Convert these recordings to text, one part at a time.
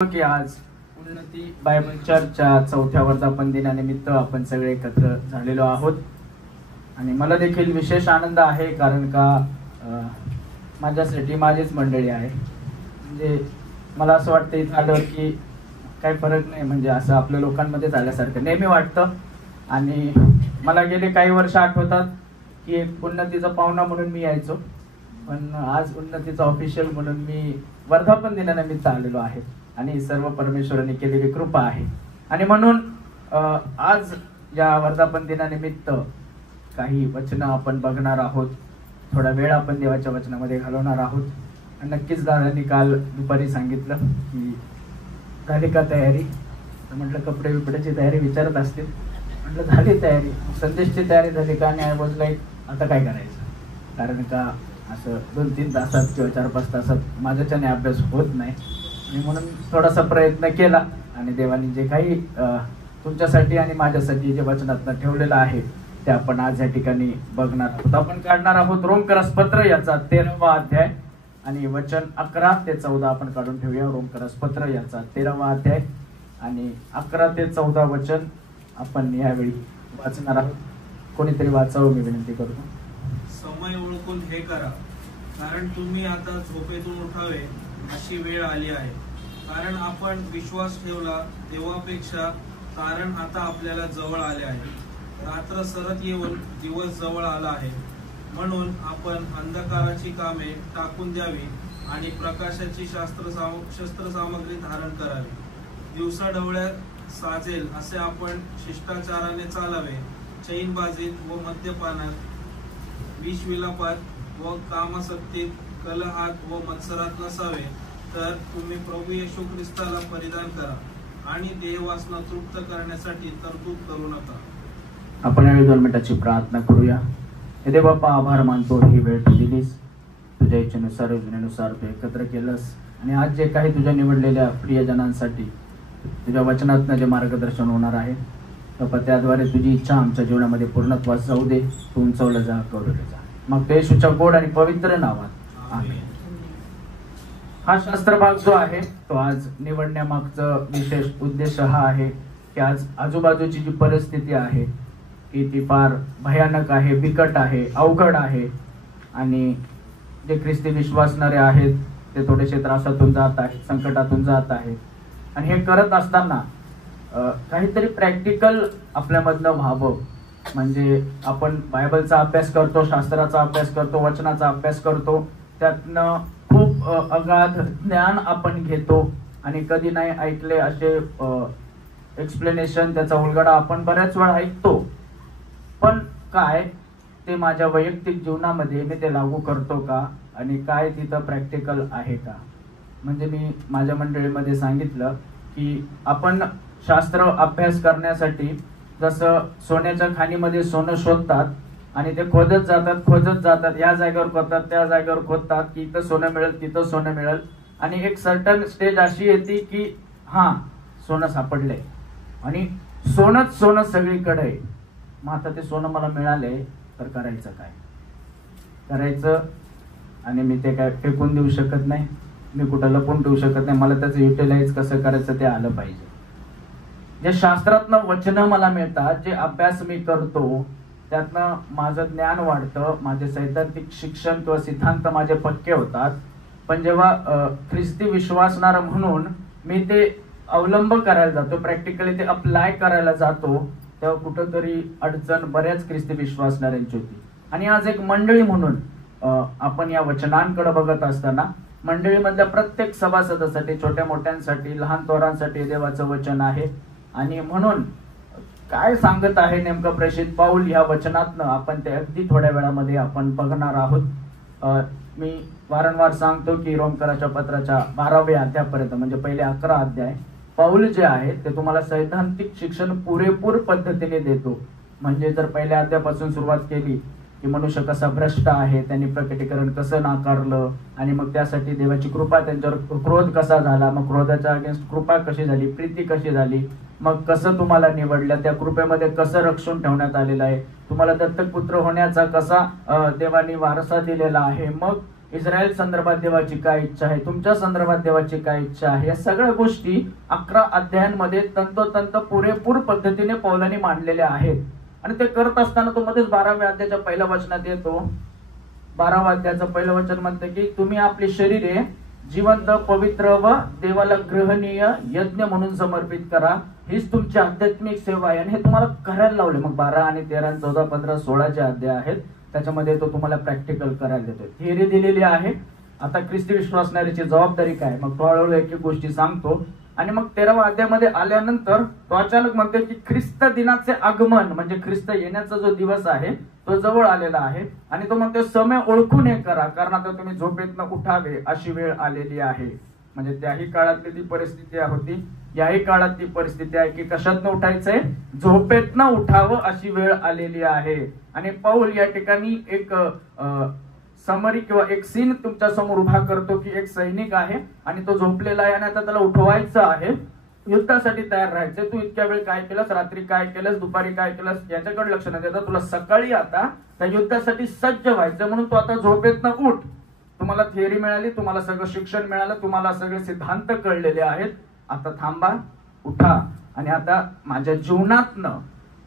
की आज उन्नती बायबल चर्चच्या 4थ्या वर्धापन दिनानिमित्त आपण सगळे एकत्र झालेलो आहोत आणि मला देखील विशेष आनंद आहे कारण का माझ्यासाठी माझीच मंडळी आहे. म्हणजे मला असं वाटतं इथं आल्यावर की काही फरक नाही, म्हणजे असं आपल्या लोकांमध्ये झाल्यासारखं नेहमी वाटतं. आणि मला गेले काही वर्ष आठवतात की एक उन्नतीचा पाहुणा म्हणून मी यायचो, पण आज उन्नतीचा ऑफिशियल म्हणून मी वर्धापन दिनानिमित्त आलेलो आहे आणि सर्व परमेश्वराने केलेली कृपा आहे. आणि म्हणून आज या वर्धापन दिनानिमित्त काही वचनं आपण बघणार आहोत, थोडा वेळ आपण देवाच्या वचनामध्ये घालवणार आहोत. आणि नक्कीच दादांनी काल दुपारी सांगितलं की झाली का तयारी, तर म्हटलं कपडे बिपड्याची तयारी विचारत असतील, म्हटलं झाली तयारी, संदेशची तयारी झाली का. आणि आय वॉज लाईक आता काय करायचं, कारण का असं 2-3 तासात किंवा 4-5 तासात माझ्याच्याने अभ्यास होत नाही. आणि म्हणून थोडासा प्रयत्न केला आणि देवाने जे काही तुमच्यासाठी आणि माझ्यासाठी जे वचनात ठेवलेलं आहे ते आपण आज या ठिकाणी बघणार आहोत. आपण काढणार आहोत रोमकरास पत्र याचा 13वा अध्याय आणि वचन 11 ते 14 आपण काढून ठेवूया. रोमकरास पत्र याचा 13वा अध्याय आणि 11 ते 14 वचन आपण यावेळी वाचणार आहोत. कोणीतरी वाचावं मी विनंती करतो. समय ओळखून हे करा, कारण तुम्ही आता झोपेतून उठावे अशी वेळ आली आहे. कारण आपण विश्वास ठेवला तेव्हापेक्षा कारण आता आपल्याला जवळ आले आहे. रात्र सरत येऊन दिवस जवळ आला आहे. म्हणून आपण अंधकाराची कामे टाकून द्यावी आणि प्रकाशाची शस्त्र सामग्री धारण करावी. दिवसा ढवळ्यात साजेल असे आपण शिष्टाचाराने चालावे. चैनबाजीत व मद्यपानात, विषविलापात व कामासक्तीत, कलहात व मत्सरात नसावे. तर तुम्ही प्रभू येशू ख्रिस्ताला परिधान करा आणि देहवासना तृप्त करण्यासाठी तरतूद करू नका. आपण यावेळी 2 मिनिटाची प्रार्थना करूया. हे देव बाप्पा, आभार मानतो ही वेळ तू दिलीस, तुझ्या इच्छेनुसार योजनेनुसार तू एकत्र केलंस. आणि आज जे काही तुझ्या निवडलेल्या प्रियजनांसाठी तुझ्या वचनातनं जे मार्गदर्शन होणार आहे बाप्पा, त्याद्वारे तुझी इच्छा आमच्या जीवनामध्ये पूर्णत्वास जाऊ दे. तू उंचवलं जा, कवरलं जा. मग येशूच्या गोड आणि पवित्र नावात आमेन. हा शास्त्र भाग जो आहे तो आज निवडण्यामागचा विशेष उद्देश हा आहे की आज आजूबाजूची जी परिस्थिती आहे की ती फार भयानक आहे, बिकट आहे, अवघड आहे. आणि जे ख्रिस्ती विश्वासणारे आहेत ते थोडेसे त्रासातून जात आहेत, संकटातून जात आहेत. आणि हे करत असताना काहीतरी प्रॅक्टिकल आपल्यामधनं व्हावं. म्हणजे आपण बायबलचा अभ्यास करतो, शास्त्राचा अभ्यास करतो, वचनाचा अभ्यास करतो, त्यातनं खूप अगाध ज्ञान आपण घेतो आणि कधी नाही ऐकले असे एक्सप्लेनेशन, त्याचा उलगडा आपण बऱ्याच वेळा ऐकतो. पण काय ते माझ्या वैयक्तिक जीवनामध्ये मी ते लागू करतो का, आणि काय तिथं प्रॅक्टिकल आहे का. म्हणजे मी माझ्या मंडळीमध्ये सांगितलं की आपण शास्त्र अभ्यास करण्यासाठी जसं सोन्याच्या खाणीमध्ये सोनं शोधतात आणि ते खोदत जातात, या जागेवर खोदतात, त्या जागेवर खोदतात की इथं सोनं मिळेल, तिथं सोनं मिळेल. आणि एक सर्टन स्टेज अशी येते की हा सोनं सापडलंय आणि सोनंच सोनं सगळीकडे आहे. मग आता ते सोनं मला मिळाले तर करायचं काय, करायचं. आणि मी ते काय फेकून देऊ शकत नाही, मी कुठं लपून ठेवू शकत नाही. मला त्याचं युटिलाइज कसं करायचं ते आलं पाहिजे. जे शास्त्रातनं वचनं मला मिळतात, जे अभ्यास मी करतो त्यातनं माझं ज्ञान वाढतं, माझे सैद्धांतिक शिक्षण किंवा सिद्धांत माझे पक्के होतात. पण जेव्हा ख्रिस्ती विश्वासणारा म्हणून मी ते अवलंब करायला जातो, प्रॅक्टिकली ते अप्लाय करायला जातो, तेव्हा कुठंतरी अडचण बऱ्याच ख्रिस्ती विश्वासणाऱ्यांची होती. आणि आज एक मंडळी म्हणून आपण या वचनांकडे बघत असताना मंडळीमधल्या प्रत्येक सभासदासाठी, छोट्या मोठ्यांसाठी, लहान थोरांसाठी देवाचं वचन आहे. आणि म्हणून काय सांगत आहे नेमकं प्रेषित पाऊल ह्या वचनातनं आपण ते अगदी थोड्या वेळामध्ये आपण बघणार आहोत. मी वारंवार सांगतो की रोमकराच्या पत्राच्या 12व्या अध्यायापर्यंत, म्हणजे पहिले 11 अध्याय पाऊल जे आहे ते तुम्हाला सैद्धांतिक शिक्षण पुरेपूर पद्धतीने देतो. म्हणजे जर पहिल्या अध्यायापासून सुरुवात केली की मनुष्य कसा भ्रष्ट आहे, त्यांनी प्रकटीकरण कसं नाकारलं आणि मग त्यासाठी देवाची कृपा, त्यांच्यावर क्रोध कसा झाला, मग क्रोधाच्या अगेन्स्ट कृपा कशी झाली, प्रीती कशी झाली, मग कसं तुम्हाला निवडलं, त्या कृपेमध्ये कसं रक्षून ठेवण्यात आलेलं आहे, तुम्हाला दत्तक पुत्र होण्याचा कसा देवाने वारसा दिलेला आहे, मग इस्रायल संदर्भात देवाची काय इच्छा आहे, तुमच्या संदर्भात देवाची काय इच्छा आहे, या सगळ्या गोष्टी 11 अध्यायांमध्ये तंतोतंत पुरेपूर पद्धतीने पौलांनी मांडलेल्या आहेत. आणि ते करत असताना तो मध्येच 12व्या अध्यायाच्या पहिल्या वचनात येतो. 12व्या अध्यायाचं पहिलं वचन म्हणते की तुम्ही आपली शरीरे जिवंत, पवित्र व देवाला ग्रहणीय यज्ञ म्हणून समर्पित करा, हीच तुमची आध्यात्मिक सेवा आहे. आणि हे तुम्हाला करायला लावले. मग 12 आणि 13, 14, 15, 16 जे अध्याय आहेत त्याच्यामध्ये तो तुम्हाला प्रॅक्टिकल करायला देतोय. थिअरी दिलेली आहे. आता ख्रिस्ती विश्वासणाऱ्याची जबाबदारी काय, मग तो हळूहळू एक एक गोष्टी सांगतो. आणि मग 13व्या अध्यायामध्ये आल्यानंतर तो अचानक म्हणतो की ख्रिस्त दिनाचे आगमन म्हणजे ख्रिस्त येण्याचा जो दिवस आहे तो जवळ आलेला आहे. आणि तो म्हणतो समय ओळखून हे करा, कारण आता तुम्ही झोपेतनं उठावे अशी वेळ आलेली आहे. म्हणजे त्याही काळातली ती परिस्थिती होती, याही काळात ती परिस्थिती आहे की कशातनं उठायचंय, झोपेतनं उठावं अशी वेळ आलेली आहे. आणि पौल या ठिकाणी एक समरी किंवा एक सीन तुमच्या समोर उभा करतो की एक सैनिक आहे आणि तो झोपलेला आहे आणि आता त्याला उठवायचं आहे, युद्धासाठी तयार राहायचंय. तू इतक्या वेळ काय केलंस, रात्री काय केलंस, दुपारी काय केलंस याच्याकडे लक्ष न देता तुला सकाळी आता त्या युद्धासाठी सज्ज व्हायचं, म्हणून तू आता झोपेतनं उठ. तुम्हाला थिअरी मिळाली, तुम्हाला सगळं शिक्षण मिळालं, तुम्हाला सगळे सिद्धांत कळलेले आहेत. आता थांबा, उठा आणि आता माझ्या जीवनातनं,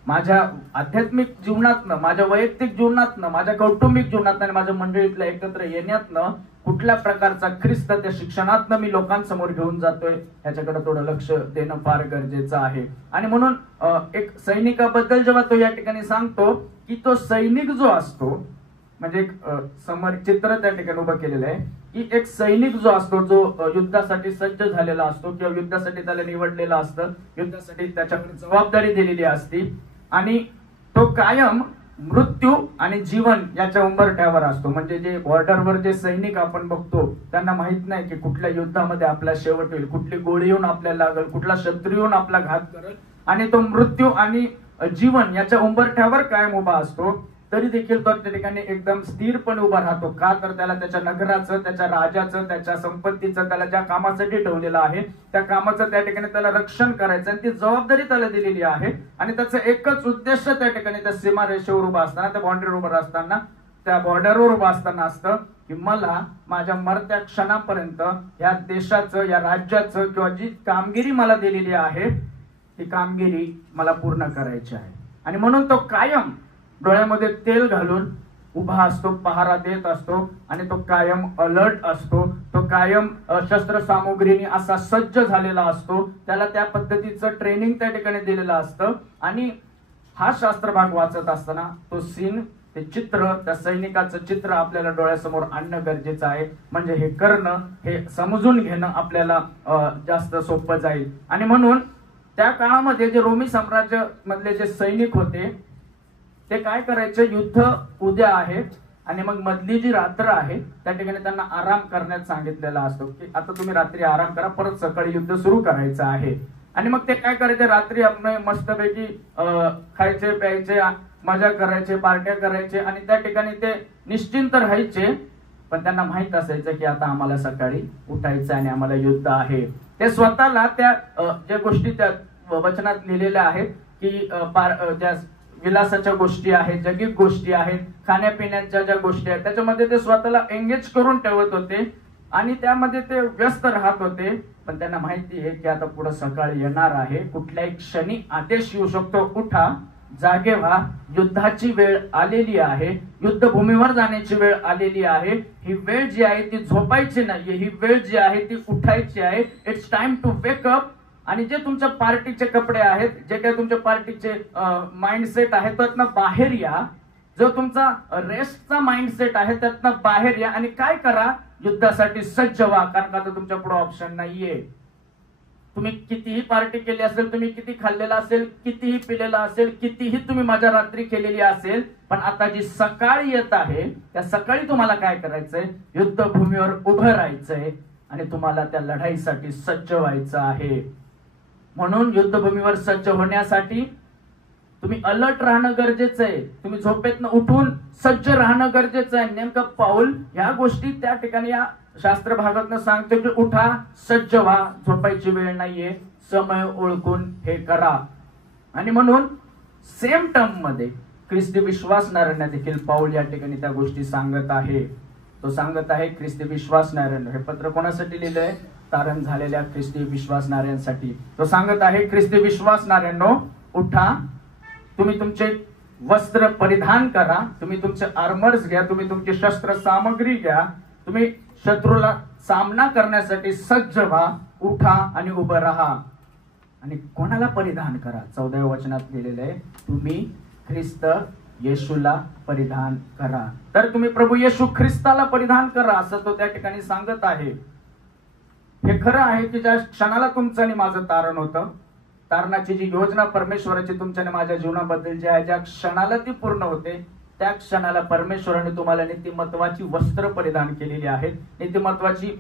माझ्या आध्यात्मिक जीवनातनं, माझ्या वैयक्तिक जीवनातनं, माझ्या कौटुंबिक जीवनातनं आणि माझ्या मंडळीतल्या एकत्र येण्यातनं कुठल्या प्रकारचा ख्रिस्त त्या शिक्षणातनं मी लोकांसमोर घेऊन जातोय याच्याकडे थोडं लक्ष देणं फार गरजेचं आहे. आणि म्हणून एक सैनिकाबद्दल जेव्हा तो या ठिकाणी सांगतो की तो सैनिक जो असतो, म्हणजे एक समर चित्र त्या ठिकाणी उभं केलेलं आहे की एक सैनिक जो असतो, जो युद्धासाठी सज्ज झालेला असतो किंवा युद्धासाठी त्याला निवडलेला असतं, युद्धासाठी त्याच्याकडे जबाबदारी दिलेली असती आणि तो कायम मृत्यू आणि जीवन याच्या उंबरठ्यावर असतो. म्हणजे जे बॉर्डरवर जे सैनिक आपण बघतो त्यांना माहित नाही की कुठल्या युद्धामध्ये आपला शेवट होईल, कुठली गोळी येऊन आपल्याला लागेल, कुठला शत्रू येऊन आपला घात करेल. आणि तो मृत्यू आणि जीवन याच्या उंबरठ्यावर कायम उभा असतो. तरी देखील तो त्या ठिकाणी एकदम स्थिरपणे उभा राहतो. का तर त्याला त्याच्या नगराचं, त्याच्या राजाचं, त्याच्या संपत्तीचं, त्याला ज्या कामासाठी ठेवलेलं आहे त्या कामाचं त्या ठिकाणी त्याला रक्षण करायचं आणि ती जबाबदारी त्याला दिलेली आहे. आणि त्याचा एकच उद्देश त्या ठिकाणी त्या सीमारेषेवर उभा असताना, त्या बाउंड्रीवर उभा असताना, त्या बॉर्डरवर उभा असताना असतं की मला माझ्या मरत्या क्षणापर्यंत या देशाचं, या राज्याचं किंवा जी कामगिरी मला दिलेली आहे ती कामगिरी मला पूर्ण करायची आहे. आणि म्हणून तो कायम डोळ्यामध्ये तेल घालून उभा असतो, पहारा देत असतो आणि तो कायम अलर्ट असतो. तो कायम शस्त्र सामुग्रीने असा सज्ज झालेला असतो. त्याला त्या पद्धतीचं ट्रेनिंग त्या ठिकाणी दिलेलं असतं. आणि हा शास्त्र भाग वाचत असताना तो सीन, ते चित्र, त्या सैनिकाचं चित्र आपल्याला डोळ्यासमोर आणणं गरजेचं आहे. म्हणजे हे करणं, हे समजून घेणं आपल्याला जास्त सोपं जाईल. आणि म्हणून त्या काळामध्ये जे रोमी साम्राज्य मधले जे सैनिक होते ते काय करायचे, युद्ध उद्या आहे आणि मग मधली जी रात्र आहे त्या ठिकाणी त्यांना आराम करण्यात सांगितलेला असतो की आता तुम्ही रात्री आराम करा, परत सकाळी युद्ध सुरू करायचं आहे. आणि मग ते काय करायचे, रात्री आपण मस्तपैकी खायचे, प्यायचे, मजा करायचे, पार्ट्या करायचे आणि त्या ठिकाणी ते निश्चिंत राहायचे. पण त्यांना माहित असायचं की आता आम्हाला सकाळी उठायचं आणि आम्हाला युद्ध आहे. ते स्वतःला त्या ज्या गोष्टी त्या वचनात लिहिलेल्या आहेत की त्या विलासाच्या गोष्टी आहेत, जगिक गोष्टी आहेत, खाण्यापिण्याच्या ज्या गोष्टी आहेत त्याच्यामध्ये ते स्वतःला एंगेज करून ठेवत होते आणि त्यामध्ये ते व्यस्त राहत होते. पण त्यांना माहिती आहे की आता पुढे सकाळी येणार आहे, कुठल्याही क्षणी आदेश येऊ शकतो, उठा, जागे व्हा, युद्धाची वेळ आलेली आहे, युद्धभूमीवर जाण्याची वेळ आलेली आहे. ही वेळ जी आहे ती झोपायची नाही, ही वेळ जी आहे ती उठायची आहे. It's time to wake up. आणि जे तुमच्या पार्टीचे कपडे आहेत, जे काही तुमच्या पार्टीचे माइंडसेट आहे त्यातनं बाहेर या. जो तुमचा रेस्टचा माइंडसेट आहे त्यातनं बाहेर या आणि काय करा, युद्धासाठी सज्ज व्हा. कारण का तुमच्या पुढे ऑप्शन नाहीये. तुम्ही कितीही पार्टी केली असेल, तुम्ही किती खाल्लेला असेल, कितीही पिलेला असेल, कितीही तुम्ही मजा रात्री केलेली असेल, पण आता जी सकाळ येत आहे त्या सकाळी तुम्हाला काय करायचंय, युद्धभूमीवर उभं राहायचंय आणि तुम्हाला त्या लढाईसाठी सज्ज व्हायचं आहे. म्हणून युद्धभूमीवर सज्ज होण्यासाठी तुम्ही अलर्ट राहणं गरजेचं आहे. तुम्ही झोपेतनं उठून सज्ज राहणं गरजेचं आहे. नेमकं पाऊल ह्या गोष्टी त्या ठिकाणी या शास्त्र भागातनं सांगतो की उठा, सज्ज व्हा, झोपायची वेळ नाहीये, समय ओळखून हे करा. आणि म्हणून सेम टर्म मध्ये ख्रिस्ती विश्वासणाऱ्यांना देखील पाऊल या ठिकाणी त्या गोष्टी सांगत आहे. तो सांगत आहे ख्रिस्ती विश्वासणाऱ्यांनो, हे पत्र कोणासाठी लिहिलंय? तारण झालेल्या ख्रिस्ती विश्वासणाऱ्यांसाठी. तो सांगत आहे ख्रिस्ती विश्वासणाऱ्यांनो, उठा, तुम्ही तुमचे वस्त्र परिधान करा, तुम्ही तुमचे आर्मर्स घ्या, तुम्ही तुमची शस्त्र सामग्री घ्या, तुम्ही शत्रूला सामना करण्यासाठी सज्ज व्हा, उठा आणि उभं राहा. आणि कोणाला परिधान करा? 14व्या वचनात लिहिलेलं आहे, तुम्ही ख्रिस्त येशूला परिधान करा. तर तुम्ही प्रभू येशू ख्रिस्ताला परिधान करा असं तो त्या ठिकाणी सांगत आहे. हे खरं आहे की ज्या क्षणाला तुमचं आणि माझं तारण होतं, तारणाची जी योजना परमेश्वराची तुमच्या आणि माझ्या जीवनाबद्दल जी आहे, ज्या क्षणाला ती पूर्ण होते, त्या क्षणाला परमेश्वराने तुम्हाला नीतिमत्वाची वस्त्र परिधान केलेली आहेत. नीतिमत्वाची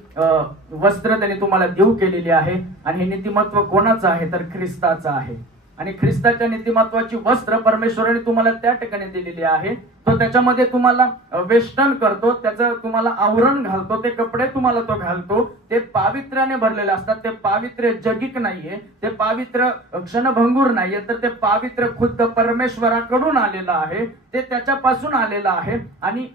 वस्त्र त्याने तुम्हाला देऊ केलेली आहे. आणि हे नीतिमत्व कोणाचं आहे? तर ख्रिस्ताचं आहे. आणि ख्रिस्ताच्या नीतिमत्वाची वस्त्र परमेश्वराने तुम्हाला त्या ठिकाणी दिलेली आहे. तो त्याच्यामध्ये तुम्हाला वेष्टन करतो, त्याचं तुम्हाला आवरण घालतो, ते कपडे तुम्हाला तो घालतो. ते पावित्र्याने भरलेले असतात. ते पावित्र्य जगिक नाहीये, ते पावित्र्य क्षणभंगूर नाहीये, तर ते पावित्र्य खुद्द परमेश्वराकडून आलेलं आहे, ते त्याच्यापासून आलेलं आहे. आणि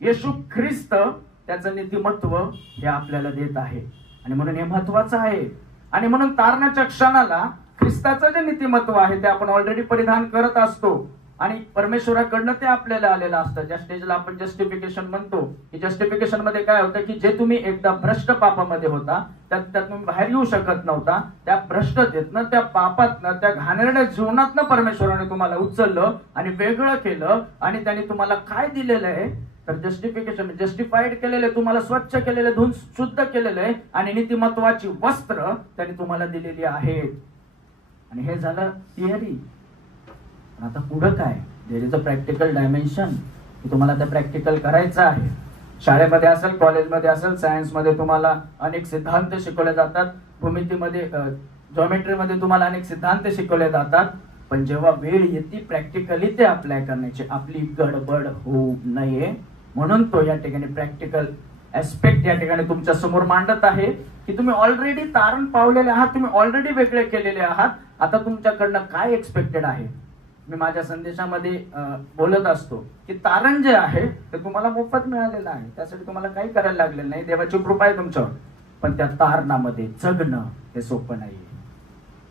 येशू ख्रिस्त त्याचं नीतिमत्व हे आपल्याला देत आहे. आणि म्हणून हे महत्वाचं आहे. आणि म्हणून तारणाच्या क्षणाला ख्रिस्ताचं जे नीतिमत्व आहे ते आपण ऑलरेडी परिधान करत असतो. आणि परमेश्वराकडनं ते आपल्याला आलेलं असतं. ज्या स्टेजला आपण जस्टिफिकेशन म्हणतो, की जस्टिफिकेशन मध्ये काय होतं की जे तुम्ही एकदा भ्रष्ट पापामध्ये होता, त्यात तुम्ही बाहेर येऊ शकत नव्हता, त्या भ्रष्टतेतनं, त्या पापातनं, त्या घाणेरड्या जीवनातनं परमेश्वराने तुम्हाला उचललं आणि वेगळं केलं. आणि त्याने तुम्हाला काय दिलेलं आहे? तर जस्टिफिकेशन, जस्टिफाईड केलेले, तुम्हाला स्वच्छ केलेले, धुवून शुद्ध केलेलं आहे. आणि नीतिमत्वाची वस्त्र त्याने तुम्हाला दिलेली आहेत. आणि हे झालं थिअरी. आता पुढं काय? There is a practical dimension. तुम्हाला ते प्रॅक्टिकल करायचं आहे. शाळेमध्ये असेल, कॉलेजमध्ये असेल, सायन्समध्ये तुम्हाला अनेक सिद्धांत शिकवले जातात, भूमितीमध्ये, जॉमेट्रीमध्ये तुम्हाला अनेक सिद्धांत शिकवले जातात. पण जेव्हा वेळ येते प्रॅक्टिकली ते अप्लाय करण्याची, आपली गडबड होऊ नये म्हणून तो या ठिकाणी प्रॅक्टिकल ऍस्पेक्ट या ठिकाणी तुमच्या समोर मांडत आहे की तुम्ही ऑलरेडी तारण पावलेले आहात, तुम्ही ऑलरेडी वेगळे केलेले आहात. आता तुमच्याकडनं काय एक्सपेक्टेड आहे? मी माझ्या संदेशामध्ये बोलत असतो की तारण जे आहे ते तुम्हाला मोफत मिळालेलं आहे, त्यासाठी तुम्हाला काही करायला लागलेलं नाही, देवाची कृपा आहे तुमच्यावर. पण त्या तारणामध्ये जगणं हे सोपं नाहीये.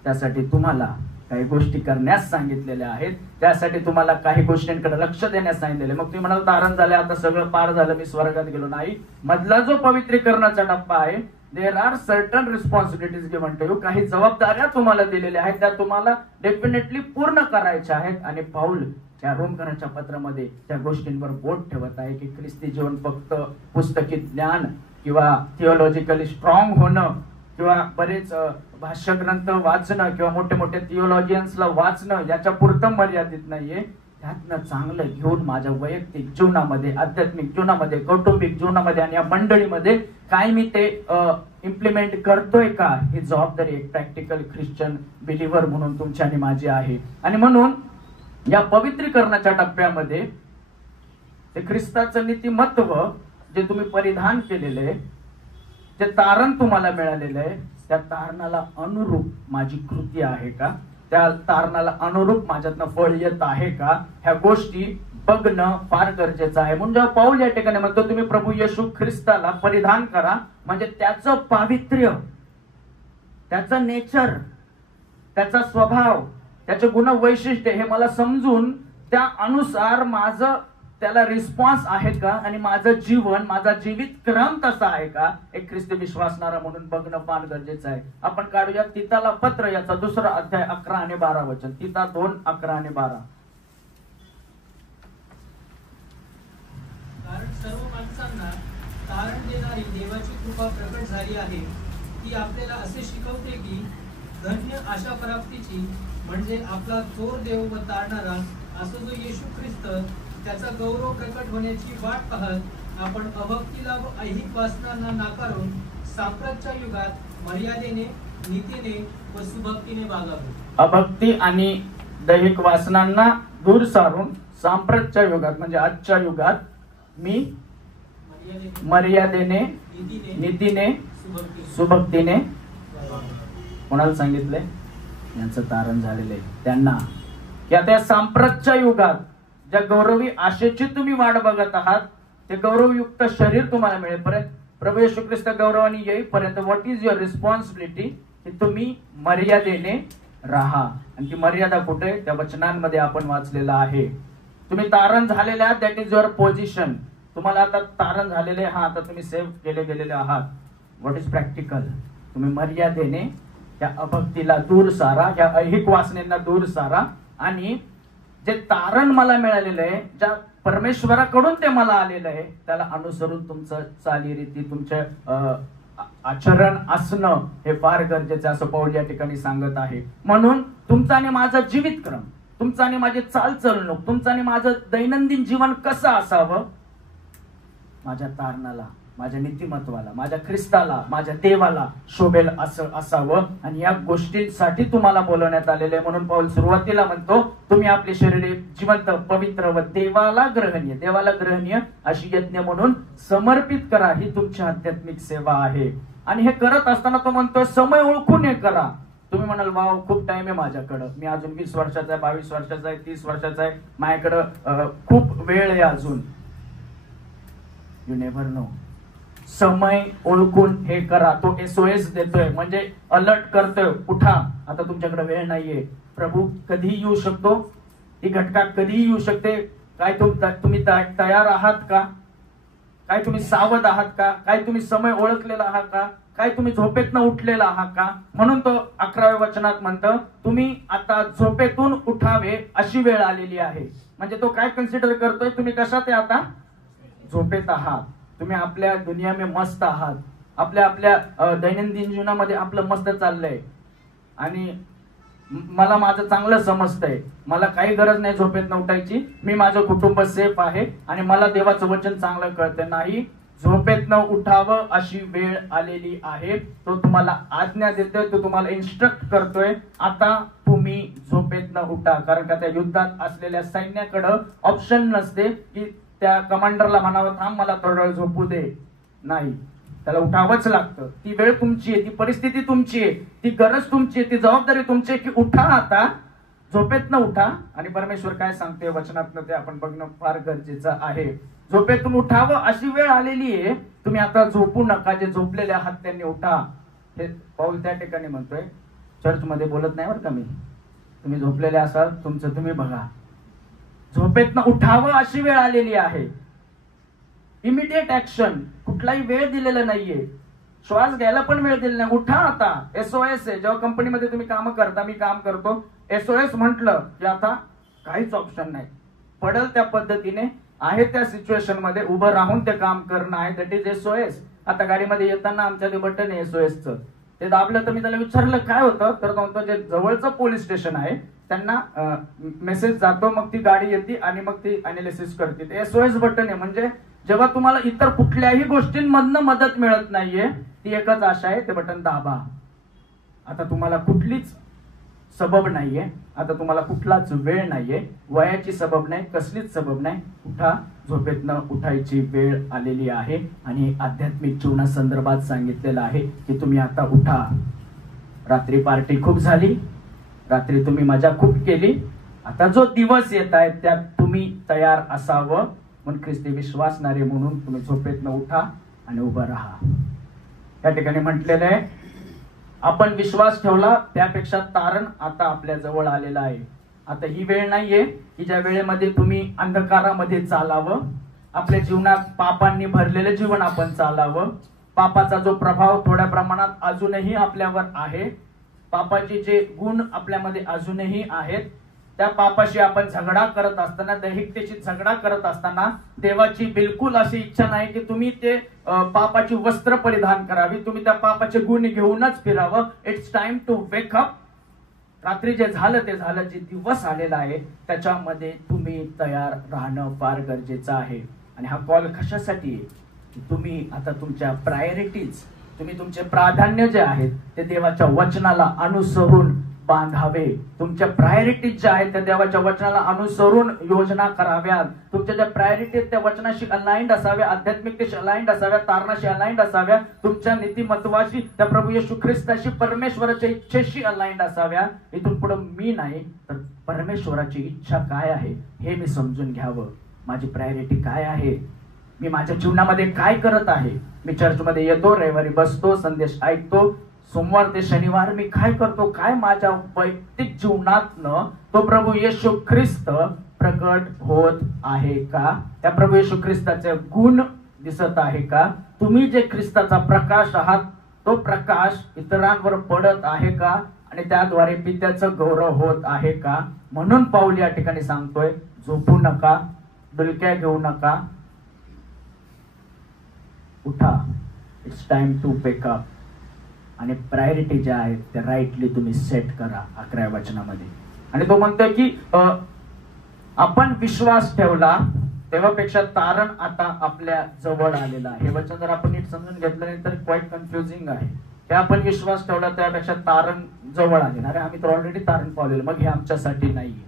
त्यासाठी तुम्हाला काही गोष्टी करण्यास सांगितलेल्या आहेत, त्यासाठी तुम्हाला काही गोष्टींकडे लक्ष देण्यास सांगितलेले. मग तुम्ही म्हणाल तारण झाले, आता सगळं पार झालं, मी स्वर्गात गेलो. नाही, मधला जो पवित्रीकरणाचा टप्पा आहे, there are certain responsibilities given to you. काही जबाबदाऱ्या तुम्हाला दिलेल्या आहेत, त्या तुम्हाला डेफिनेटली पूर्ण करायच्या आहेत. आणि पाऊल त्या रोमकरांच्या पत्रामध्ये त्या गोष्टींवर बोट ठेवत आहे की ख्रिस्ती जीवन फक्त पुस्तकी ज्ञान किंवा थिओलॉजिकली स्ट्रॉंग होणं किंवा बरेच भाष्य ग्रंथ वाचणं किंवा मोठे मोठे थिओलॉजियन्सला वाचणं याच्या पुरतं मर्यादित नाहीये. त्यातनं चांगलं घेऊन माझ्या वैयक्तिक जीवनामध्ये, आध्यात्मिक जीवनामध्ये, कौटुंबिक जीवनामध्ये आणि या मंडळीमध्ये काय मी ते इम्प्लिमेंट करतोय का, ही जबाबदारी एक प्रॅक्टिकल ख्रिश्चन बिलीव्हर म्हणून तुमची आणि माझी आहे. आणि म्हणून या पवित्रीकरणाच्या टप्प्यामध्ये ते ख्रिस्ताचं नीतिमत्व जे तुम्ही परिधान केलेले, जे तारण तुम्हाला मिळालेलं आहे, त्या तारणाला अनुरूप माझी कृती आहे का, त्या तारणाला अनुरूप माझ्यातनं फळ येत आहे का, ह्या गोष्टी बघणं फार गरजेचं आहे. म्हणून जेव्हा पाऊल या ठिकाणी म्हणतो तुम्ही प्रभू येशू ख्रिस्ताला परिधान करा, म्हणजे त्याचं पावित्र्य, त्याचं नेचर, त्याचा स्वभाव, त्याचे गुण वैशिष्ट्य हे मला समजून त्या अनुसार माझं त्याला रिस्पॉन्स आहे का, आणि माझं जीवन, माझा जीवित क्रम तसा आहे का, एक ख्रिस्ती विश्वासणारा म्हणून बघणं फार गरजेचं आहे. आपण काढूया तीताला पत्र, याचा 2रा अध्याय 11 आणि 12 वचन. तीता 2, 11 आणि 12. कारण सर्व माणसांना तारण देणारी देवाची कृपा प्रकट झाली आहे, ती आपल्याला असे शिकवते की धन्य आशा प्राप्तीची, म्हणजे आपला थोर देव व तारणारा असो जो येशू ख्रिस्त, त्याचा गौरव प्रकट होण्याची वाट पाहत आपण अभक्तीला व ऐहिक वासनांना नाकारून सांप्रतच्या युगात मर्यादेने, नीतीने व सुभक्तीने वागावे. अभक्ती आणि दैहिक वासनांना दूर सारून सांप्रतच्या युगात म्हणजे आजच्या युगात मी मर्यादेने, नीतीने, सुभक्तीने. कोणाला सांगितलंय? यांचं तारण झालेलं आहे त्यांना, की आता या सांप्रतच्या युगात ज्या गौरवी आशेची तुम्ही वाट बघत आहात, ते गौरवयुक्त शरीर तुम्हाला मिळेपर्यंत, प्रभू येशू ख्रिस्त गौरवाने येईपर्यंत व्हॉट इज युअर रिस्पॉन्सिबिलिटी, की तुम्ही मर्यादेने राहा. आणि ती मर्यादा कुठे? त्या वचनांमध्ये आपण वाचलेलं आहे. तुम्ही तारण झालेले आहात, दॅट इज युअर पोझिशन. तुम्हाला आता तारण झालेले, हा आता तुम्ही सेव्ह केले गेलेले आहात. What is practical? तुम्ही मर्यादेने त्या अभक्तीला दूर सारा, या ऐहिक वासनेला दूर सारा, आणि जे तारण मला मिळालेलं आहे, ज्या परमेश्वराकडून ते मला आलेलं आहे, त्याला अनुसरून तुमचं चालीरीती, तुमचं आचरण असणं हे फार गरजेचं, असं पौल या ठिकाणी सांगत आहे. म्हणून तुमचा आणि माझा जीवितक्रम, तुमचं आणि माझे चालचलणूक, तुमचं आणि माझं दैनंदिन जीवन कसं असावं, माझ्या तारणाला, माझ्या नीतिमत्वाला, माझ्या ख्रिस्ताला, माझ्या देवाला शोभेल असं असावं. आणि या गोष्टींसाठी तुम्हाला बोलवण्यात आलेलं आहे. म्हणून पौल सुरुवातीला म्हणतो, तुम्ही आपले शरीरे जिवंत, पवित्र व देवाला ग्रहणीय अशी यज्ञ म्हणून समर्पित करा, ही तुमची आध्यात्मिक सेवा आहे. आणि हे करत असताना तो म्हणतो, समय ओळखून हे करा. तुम्ही म्हणाल, वाव, खूप टाइम आहे माझ्याकडं, मी अजून 20 वर्षाचा आहे, 22 वर्षाचा आहे, 30 वर्षाचा आहे, माझ्याकडं खूप वेळ आहे अजून. You never know. समय ओळखून हे करा. तो SOS देतोय, म्हणजे अलर्ट करतोय, उठा, आता तुमच्याकडे वेळ नाहीये. प्रभू कधीही येऊ शकतो, ही घटका कधीही येऊ शकते. काय तुम्ही तयार आहात का? काय तुम्ही सावध आहात का? काय तुम्ही समय ओळखलेला आहात का? काय तुम्ही झोपेतनं उठलेला आहात का? म्हणून तो 11व्या वचनात म्हणतं, तुम्ही आता झोपेतून उठावे अशी वेळ आलेली आहे. म्हणजे तो काय कन्सिडर करतोय, तुम्ही कशात आहे आता? झोपेत आहात. तुम्ही आपल्या दुनिया में मस्त आहात, आपल्या दैनंदिन जीवनामध्ये आपलं मस्त चाललंय, आणि मला माझं चांगलं समजतंय, मला काही गरज नाही झोपेतनं उठायची, मी माझं कुटुंब सेफ आहे, आणि मला देवाचं वचन चांगलं कळतंय. नाही, झोपेतनं उठावं अशी वेळ आलेली आहे. तो तुम्हाला आज्ञा देतोय, तो तुम्हाला इन्स्ट्रक्ट करतोय, आता तुम्ही झोपेतनं उठा. कारण का त्या युद्धात असलेल्या सैन्याकडं ऑप्शन नसते की त्या कमांडरला म्हणावं, थांब मला थोडा वेळ झोपू दे. नाही, त्याला उठावंच लागतं. ती वेळ तुमची आहे, ती परिस्थिती तुमची आहे, ती गरज तुमची आहे, ती जबाबदारी तुमची आहे, की उठा, आता झोपेतनं उठा. आणि परमेश्वर काय सांगते वचनातनं ते आपण बघणं फार गरजेचं आहे. झोपेतून उठावं अशी वेळ आलेली आहे, तुम्ही आता झोपू नका, जे झोपलेले आहात त्यांनी उठा. हे पाऊल त्या ठिकाणी म्हणतोय. चर्च मध्ये बोलत नाही बरं का मी. तुम्ही झोपलेले असाल, तुमचं तुम्ही बघा. झोपेतनं उठावं अशी वेळ आलेली आहे. इमिडिएट ऍक्शन, कुठलाही वेळ दिलेला नाहीये, श्वास घ्यायला पण वेळ दिलेला नाही. उठा आता. SOS आहे. जेव्हा कंपनीमध्ये तुम्ही काम करता, मी काम करतो, SOS म्हटलं की आता काहीच ऑप्शन नाही, पडल त्या पद्धतीने आहे त्या सिच्युएशन मध्ये उभं राहून ते काम करणं आहे. That is SOS. आता गाडीमध्ये येताना आमच्या ते बटन आहे SOSचं, ते दाबलं तर मी त्याला विचारलं काय होतं, तर तो म्हणतो जे जवळचं पोलीस स्टेशन आहे त्यांना मेसेज जातो, मग ती गाडी येते आणि मग ती अनालिसिस करते. ते SOS बटन आहे. म्हणजे जेव्हा तुम्हाला इतर कुठल्याही गोष्टींमधनं मदत मिळत नाहीये, ती एकच आशा आहे, ते बटन दाबा. आता तुम्हाला कुठलीच सबब नाहीये, आता तुम्हाला कुठलाच वेळ नाहीये, वयाची सबब नाही, कसलीच सबब नाही. उठा, झोपेतनं उठायची वेळ आलेली आहे. आणि आध्यात्मिक जीवनासंदर्भात सांगितलेलं आहे की तुम्ही आता उठा. रात्री पार्टी खूप झाली, रात्री तुम्ही मजा खूप केली, आता जो दिवस येत आहे त्यात तुम्ही तयार असावं. म्हणून ख्रिस्ती विश्वासणारे म्हणून तुम्ही झोपेतनं उठा आणि उभं राहा. या ठिकाणी म्हटलेलं आहे, आपण विश्वास ठेवला त्यापेक्षा तारण आता आपल्या जवळ आलेलं आहे. आता ही वेळ नाहीये की ज्या वेळेमध्ये तुम्ही अंधकारामध्ये चालावं, आपल्या जीवनात पापांनी भरलेलं जीवन आपण चालावं. पापाचा जो प्रभाव थोड्या प्रमाणात अजूनही आपल्यावर आहे, पापाचे जे गुण आपल्यामध्ये अजूनही आहेत, त्या पापाशी आपण झगडा करत असताना, दैहिकतेशी झगडा करत असताना देवाची बिलकुल अशी इच्छा नाही की तुम्ही ते पापाची वस्त्र परिधान करावी, तुम्ही त्या पापाचे गुण घेऊनच फिरावं. It's time to wake up. रात्री जे झालं ते झालं, जे दिवस आलेला आहे त्याच्यामध्ये तुम्ही तयार राहणं फार गरजेचं आहे. आणि हा कॉल कशासाठी आहे की तुम्ही आता तुमच्या प्रायोरिटीज, तुम्ही तुमचे प्राधान्य जे आहेत ते देवाच्या वचनाला अनुसरून बांधावे. तुमच्या प्रायोरिटीज ज्या आहेत त्या देवाच्या वचनाला अनुसरून योजना कराव्यात. तुमच्या ज्या प्रायोरिटीज त्या वचनाशी अलाइंड असाव्या, आध्यात्मिकतेशी अलाइंड असाव्या, तारणाशी अलाइंड असाव्या, तुमच्या नीतिमत्वाशी, त्या प्रभू येशू ख्रिस्ताशी, परमेश्वराच्या इच्छेशी अलाइंड असाव्या. इथून पुढे मी नाही तर परमेश्वराची इच्छा काय आहे हे मी समजून घ्यावं. माझी प्रायोरिटी काय आहे, मी माझ्या जीवनामध्ये काय करत आहे. मी चर्चमध्ये येतो, रविवारी बसतो, संदेश ऐकतो, सोमवार ते शनिवार मी काय करतो, काय माझ्या वैयक्तिक जीवनातनं तो प्रभू येशू ख्रिस्त प्रकट होत आहे का. त्या प्रभू येशू ख्रिस्ताचे गुण दिसत आहे का. तुम्ही जे ख्रिस्ताचा प्रकाश आहात तो प्रकाश इतरांवर पडत आहे का आणि त्याद्वारे पित्याचं गौरव होत आहे का. म्हणून पाऊल या ठिकाणी सांगतोय, झोपू नका, डुलक्या घेऊ नका, उठा, it's time to peck up. आणि प्रायोरिटी ज्या आहेत त्या राईटली तुम्ही सेट करा 11व्या वचनामध्ये. आणि तो म्हणतोय की आपण विश्वास ठेवला तेव्हापेक्षा तारण आता आपल्या जवळ आलेला आहे. हे वचन जर आपण नीट समजून घेतलं नाही तर क्वाईट कन्फ्युजिंग आहे. की आपण विश्वास ठेवला त्यापेक्षा तारण जवळ आले. अरे आम्ही तर ऑलरेडी तारण पावलेलं, मग हे आमच्यासाठी नाहीये.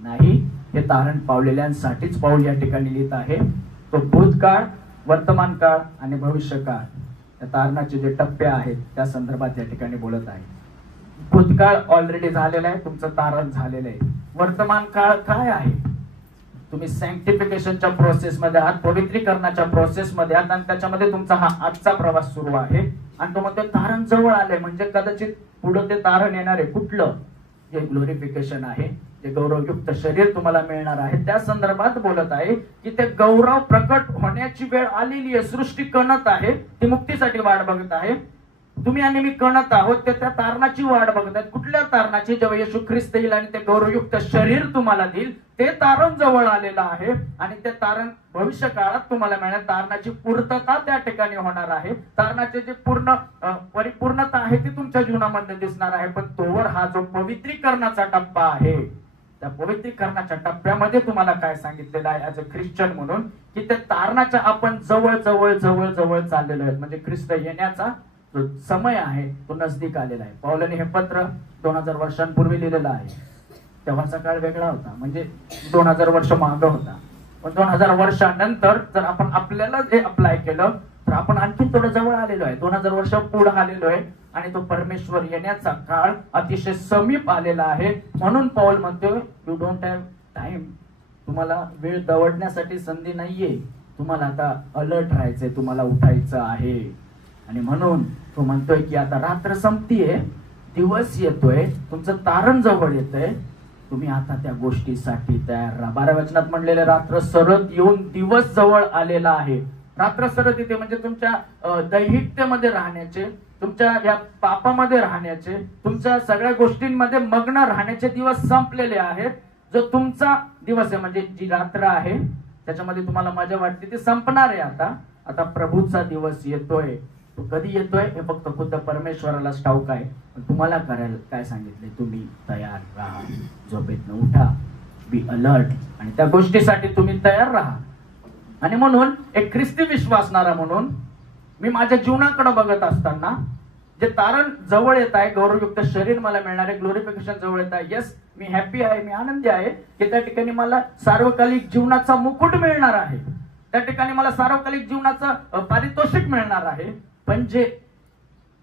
नाही, हे तारण पावलेल्यांसाठीच पाऊल या ठिकाणी लिहित आहे. तो भूतकाळ, वर्तमान काळ आणि भविष्य काळ या तारणाचे जे टप्पे आहेत त्या संदर्भात या ठिकाणी बोलत आहे. भूतकाळ ऑलरेडी झालेला आहे, तुमचं तारण झालेलं आहे. वर्तमान काळ काय आहे, तुम्ही सॅंक्टिफिकेशनच्या प्रोसेसमध्ये आहात, पवित्रीकरणाच्या प्रोसेसमध्ये आहात आणि त्याच्यामध्ये तुमचा हा आजचा प्रवास सुरू आहे. आणि तो म्हणतो तारण जवळ आलंय, म्हणजे कदाचित पुढे ते तारण येणार आहे. कुठलं, जे ग्लोरिफिकेशन आहे, जे गौरवयुक्त शरीर तुम्हाला मिळणार आहे, त्या संदर्भात बोलत आहे की ते गौरव प्रकट होण्याची वेळ आलेली आहे. सृष्टी कणत आहे, ती मुक्तीसाठी वाट बघत आहे. तुम्ही आणि मी कणत आहोत, ते त्या तारणाची वाट बघत आहेत. कुठल्या तारणाची, जेव्हा येशू ख्रिस्त येईल आणि ते गौरवयुक्त शरीर तुम्हाला देईल, ते तारण जवळ आलेलं आहे. आणि ते तारण भविष्य काळात तुम्हाला मिळणार. तारणाची पूर्तता त्या ठिकाणी होणार आहे. तारणाचे जे परिपूर्णता आहे ती तुमच्या जीवनामध्ये दिसणार आहे. पण तोवर हा जो पवित्रीकरणाचा टप्पा आहे, त्या पवित्रीकरणाच्या टप्प्यामध्ये तुम्हाला काय सांगितलेलं आहे ऍज अ ख्रिश्चन म्हणून, की ते तारणाच्या आपण जवळ जवळ जवळ जवळ चाललेलो आहे. म्हणजे ख्रिस्त येण्याचा जो समय आहे तो नजदीक आलेला आहे. पौलाने हे पत्र 2000 वर्षांपूर्वी लिहिलेलं आहे. तेव्हाचा काळ वेगळा होता, म्हणजे 2000 वर्ष मागे होता. पण 2000 वर्षानंतर जर आपण आपल्याला हे अप्लाय केलं तर आपण आणखी थोडं जवळ आलेलो आहे. 2000 वर्ष पुढे आलेलो आहे आणि तो परमेश्वर येण्याचा काळ अतिशय समीप आलेला आहे. म्हणून पौल म्हणतोय, यू डोंट हॅव टाइम. तुम्हाला वेळ दवडण्यासाठी संधी नाहीये. तुम्हाला आता अलर्ट राहायचंय, तुम्हाला उठायचं आहे. आणि म्हणून तो म्हणतोय की आता रात्र संपतीये, दिवस येतोय, तुमचं तारण जवळ येतंय. तुम्ही आता त्या गोष्टीसाठी तयार राहा. 12 वचनात म्हणलेले रात्र सरत येऊन दिवस जवळ आलेला आहे. रात्र सरत येते म्हणजे तुमच्या दैहिकतेमध्ये राहण्याचे, तुमच्या या पापामध्ये राहण्याचे, तुमच्या सगळ्या गोष्टींमध्ये मग्न राहण्याचे दिवस संपलेले आहेत. जो तुमचा दिवस आहे, म्हणजे जी रात्र आहे त्याच्यामध्ये तुम्हाला मजा वाटते, ती संपणार आहे. आता प्रभूचा दिवस येतोय. तो कधी येतोय हे फक्त खुद्द परमेश्वरालाच ठाऊक आहे. पण तुम्हाला करायला काय सांगितले, तुम्ही तयार राहा, झोपेतनं उठा, बी अलर्ट, आणि त्या गोष्टीसाठी तुम्ही तयार राहा. आणि म्हणून एक ख्रिस्ती विश्वासणारा म्हणून मी माझ्या जीवनाकडे बघत असताना जे तारण जवळ येत आहे, गौरवयुक्त शरीर मला मिळणार आहे, ग्लोरिफिकेशन जवळ येत आहे. येस, मी हॅपी आहे, मी आनंदी आहे की त्या ठिकाणी मला सार्वकालिक जीवनाचा मुकुट मिळणार आहे. त्या ठिकाणी मला सार्वकालिक जीवनाचं पारितोषिक मिळणार आहे. पण जे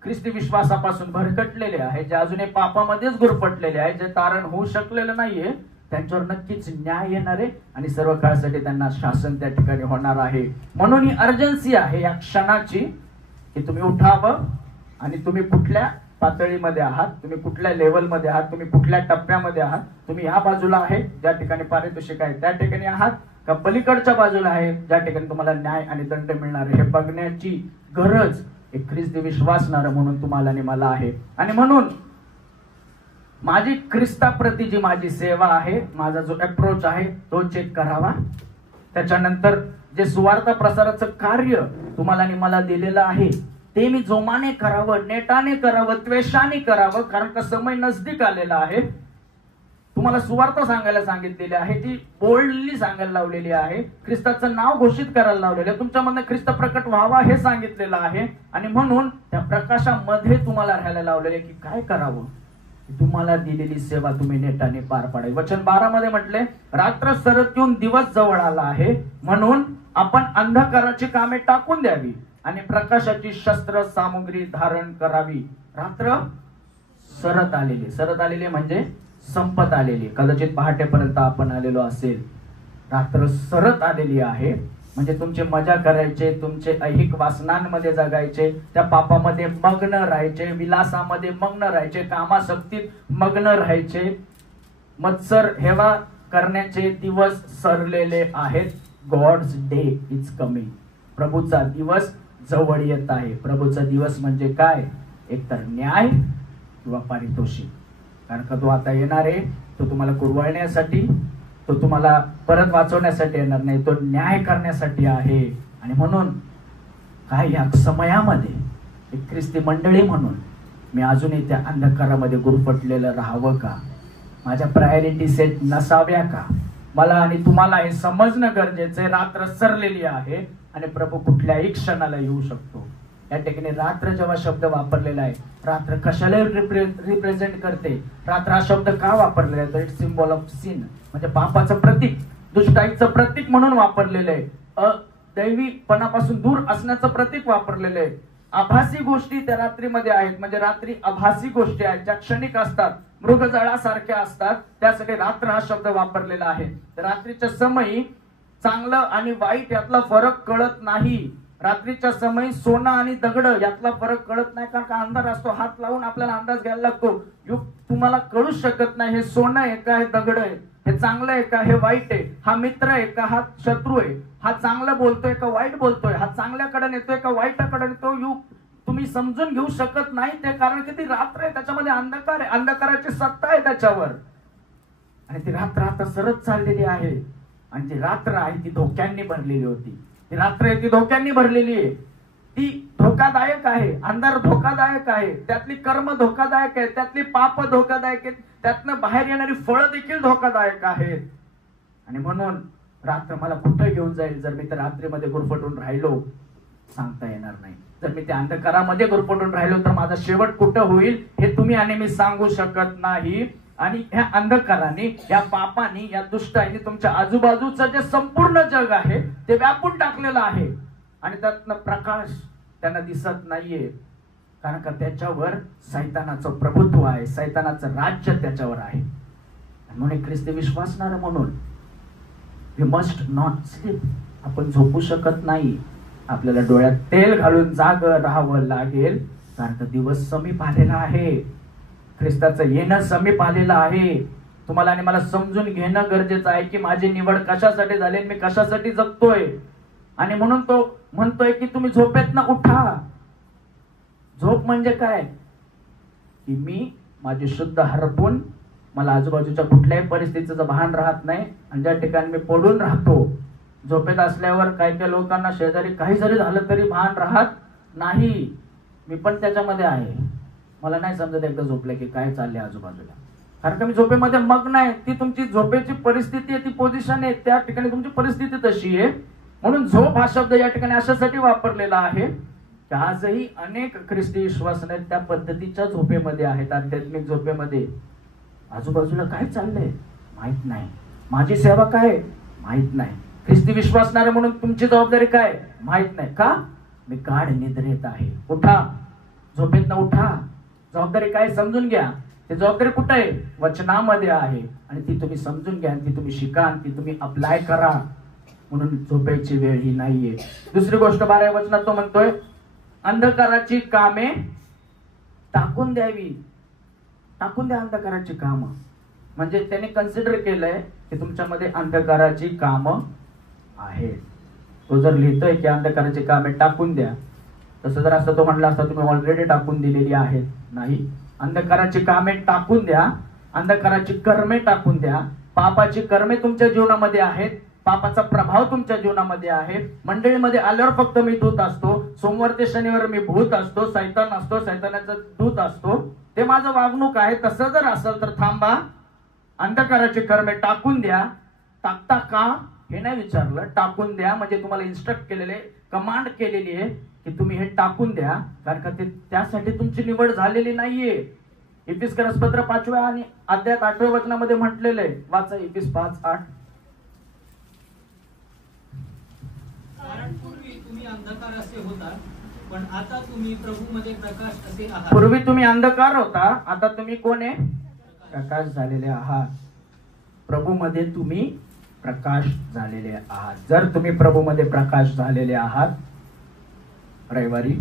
ख्रिस्ती विश्वासापासून भरकटलेले आहे, जे अजूनही पापामध्येच गुरफटलेले आहे, जे तारण होऊ शकलेलं नाहीये, त्यांच्यावर नक्कीच न्याय येणार आहे आणि सर्व काळासाठी त्यांना शासन त्या ठिकाणी होणार आहे. म्हणून ही अर्जन्सी आहे या क्षणाची की तुम्ही उठावं. आणि तुम्ही कुठल्या पातळीमध्ये आहात, तुम्ही कुठल्या लेवलमध्ये आहात, तुम्ही कुठल्या टप्प्यामध्ये आहात, तुम्ही ह्या बाजूला आहे ज्या ठिकाणी पारितोषिक आहे त्या ठिकाणी आहात का पलीकडच्या बाजूला आहे ज्या ठिकाणी तुम्हाला न्याय आणि दंड मिळणार आहे, हे बघण्याची गरज एक ख्रिस्ती विश्वासणारा म्हणून तुम्हाला आणि मला आहे. आणि म्हणून माझी ख्रिस्ताप्रती जी माझी सेवा आहे, माझा जो अप्रोच आहे तो चेक करावा. त्याच्यानंतर जे सुवार्ता प्रसाराचं कार्य तुम्हाला आणि मला दिलेलं आहे ते मी जोमाने करावं, नेटाने करावं, त्वेषाने करावं, कारण का समय नजदीक आलेला आहे. तुम्हाला सुवार्ता सांगायला सांगितलेली आहे, ती बोल्डली सांगायला लावलेली आहे, ख्रिस्ताचं नाव घोषित करायला लावलेलं आहे, तुमच्यामधनं ख्रिस्त प्रकट व्हावा हे सांगितलेलं आहे. आणि म्हणून त्या प्रकाशामध्ये तुम्हाला राहायला लावलेलं आहे की काय करावं, तुम्हाला दिलेली सेवा तुम्ही नेटाने पार पाडावी. वचन 12 मध्ये म्हटले, रात्र सरत येऊन दिवस जवळ आला आहे, म्हणून आपण अंधकाराची कामे टाकून द्यावी आणि प्रकाशाची शस्त्र सामुग्री धारण करावी. रात्र सरत आलेली म्हणजे संपत आलेली. कदाचित पहाटेपर्यंत आपण आलेलो असेल. रात्र सरत आलेली आहे म्हणजे तुमचे मजा करायचे, तुमचे ऐहिक वासनांमध्ये जगायचे, त्या पापामध्ये मग्न राहायचे, विलासामध्ये मग्न राहायचे, कामासक्तीत मग्न राहायचे. मत्सर हेवा करण्याचे दिवस सरलेले आहेत. God's day is coming. प्रभूचा दिवस जवळ येत आहे. प्रभूचा दिवस म्हणजे काय? एकतर न्याय किंवा पारितोषिक. कारण का तो आता येणार आहे, तो तुम्हाला कुरवाळण्यासाठी, तो तुम्हाला परत वाचवण्यासाठी येणार नाही, तो न्याय करण्यासाठी आहे. आणि म्हणून काय या समयामध्ये एक ख्रिस्ती मंडळी म्हणून मी अजूनही त्या अंधकारामध्ये गुरफटलेलं राहावं का? माझ्या प्रायोरिटी सेट नसाव्या का? मला आणि तुम्हाला हे समजणं गरजेचं आहे. रात्र सरलेली आहे आणि प्रभू कुठल्याही क्षणाला येऊ शकतो. या ठिकाणी रात्र जेव्हा शब्द वापरलेला आहे, रात्र कशाला रिप्रेझेंट करते? रात्र हा शब्द का वापरलेला आहे? तर इट सिम्बॉल ऑफ सिन, म्हणजे पापाचं प्रतीक, दुष्टाईचं प्रतीक म्हणून वापरलेलं आहे. अदैवीपणापासून दूर असण्याचं प्रतीक वापरलेलं आहे. आभासी गोष्टी त्या रात्रीमध्ये आहेत, म्हणजे रात्री आभासी गोष्टी आहेत ज्या क्षणिक असतात, मृगजळासारख्या असतात, त्यासाठी रात्र हा शब्द वापरलेला आहे. रात्रीच्या समयी चांगलं आणि वाईट यातला फरक कळत नाही. रात्रीच्या समयी सोनं आणि दगड यातला फरक कळत नाही, कारण का अंधार असतो. हात लावून आपल्याला अंदाज घ्यायला लागतो. तुम्हाला कळूच शकत नाही हे सोनं आहे का, हे दगड आहे, हे चांगलं आहे का, हे वाईट आहे, हा मित्र आहे का, हा शत्रू आहे, हा चांगलं बोलतोय का वाईट बोलतोय, हा चांगल्याकडे नेतोय का वाईटाकडे नेतोय, तुम्ही समजून घेऊ शकत नाही. ते कारण की ती रात्र आहे, त्याच्यामध्ये अंधकार आहे, अंधकाराची सत्ता आहे त्याच्यावर. आणि ती रात्र आता सरत चाललेली आहे. आणि ती रात्र आहे ती धोक्यांनी भरलेली होती. ती रात्र आहे ती धोक्यांनी भरलेली आहे. ती धोकादायक आहे. अंधार धोकादायक आहे. त्यातली कर्म धोकादायक आहे, त्यातली पाप धोकादायक आहेत, त्यातनं बाहेर येणारी फळं देखील धोकादायक आहेत. आणि म्हणून रात्र मला कुठे घेऊन जाईल जर मी त्या रात्रीमध्ये गुरफटून राहिलो, सांगता येणार नाही. जर मी त्या अंधकारामध्ये गुरफटून राहिलो तर माझा शेवट कुठं होईल हे तुम्ही आणि मी सांगू शकत नाही. आणि ह्या अंधकाराने, या पापाने, या दुष्टाईने तुमच्या आजूबाजूचं जे संपूर्ण जग आहे ते व्यापून टाकलेलं आहे. आणि त्यातनं प्रकाश त्यांना दिसत नाहीये, कारण का त्याच्यावर सैतानाचं प्रभुत्व आहे, सैतानाचं राज्य त्याच्यावर आहे. म्हणून ख्रिस्ती विश्वासणारा म्हणून वी मस्ट नॉट स्लीप. आपण झोपू शकत नाही. आपल्याला डोळ्यात तेल घालून जाग राहावं लागेल, कारण का दिवस समीप आलेला आहे. ख्रिस्ताचं येणं समीप आलेलं आहे. तुम्हाला आणि मला समजून घेणं गरजेचं आहे की माझी निवड कशासाठी झाली, मी कशासाठी जगतोय. आणि म्हणून तो म्हणतोय की तुम्ही झोपेतनं उठा. झोप म्हणजे काय? की मी माझी शुद्ध हरपून मला आजूबाजूच्या कुठल्याही परिस्थितीचं भान राहत नाही. आणि ज्या ठिकाणी मी पडून राहतो, झोपेत असल्यावर काही काही लोकांना शेजारी काही जरी झालं तरी भान राहत नाही. मी पण त्याच्यामध्ये आहे. मला नाही समजत एकदा झोपलं की काय चाललंय आजूबाजूला, कारण का मी झोपेमध्ये मग्न आहे. ती तुमची झोपेची परिस्थिती आहे, ती पोझिशन आहे, त्या ठिकाणी तुमची परिस्थिती तशी आहे. म्हणून झोप हा शब्द या ठिकाणी अशासाठी वापरलेला आहे की आजही अनेक ख्रिस्ती विश्वासने त्या पद्धतीच्या झोपेमध्ये आहेत, आध्यात्मिक झोपेमध्ये. आजूबाजूला काय चाललंय माहित नाही, माझी सेवा काय माहित नाही, ख्रिस्ती विश्वासणारे म्हणून तुमची जबाबदारी काय माहित नाही. का? मी गाढ निद्रेत आहे. उठा, झोपेतनं उठा. जबाबदारी काय समजून घ्या. ती जबाबदारी कुठे आहे? वचनामध्ये आहे. आणि ती तुम्ही समजून घ्या, ती तुम्ही शिका, आणि ती तुम्ही अप्लाय करा. म्हणून झोपायची वेळ ही नाहीये. दुसरी गोष्ट 12व्या वचनात तो म्हणतोय अंधकाराची कामे टाकून द्यावी. टाकून द्या अंधकाराची कामं. म्हणजे त्याने कन्सिडर केलंय की तुमच्यामध्ये अंधकाराची कामं आहेत. तो जर लिहितोय की अंधकाराची कामे टाकून द्या, तसं जर असतं तो म्हणला असता तुम्ही ऑलरेडी टाकून दिलेली आहेत. नाही, अंधकाराची कामे टाकून द्या, अंधकाराची कर्मे टाकून द्या. पापाची कर्मे तुमच्या जीवनामध्ये आहेत, पापाचा प्रभाव तुमच्या जीवनामध्ये आहे. मंडळीमध्ये आल्यावर फक्त मी दूत असतो, सोमवार ते शनिवार मी भूत असतो, सैतान असतो, सैतानाचा दूत असतो, ते माझं वागणूक आहे. तसं जर असेल तर थांबा, अंधकाराची कर्मे टाकून द्या. टाकता का हे नाही विचारलं, टाकून द्या म्हणजे तुम्हाला इन्स्ट्रक्ट केलेले, कमांड केलेली आहे की तुम्ही हे टाकून द्या, कारण का ते त्यासाठी तुमची निवड झालेली नाहीये. इफिसकरस पत्र 5व्या आणि अध्यायात 8व्या वचनामध्ये म्हटलेलं आहे. वाचा इफिस 5:8. कारण पूर्वी तुम्ही अंधकार असे होता, पण आता तुम्ही प्रभूमध्ये प्रकाश असे आहात. पूर्वी तुम्ही अंधकार होता, आता तुम्ही कोण आहे? प्रकाश झालेले आहात. प्रभूमध्ये तुम्ही प्रकाश झालेले आहात. जर तुम्ही प्रभूमध्ये प्रकाश झालेले आहात, रविवारी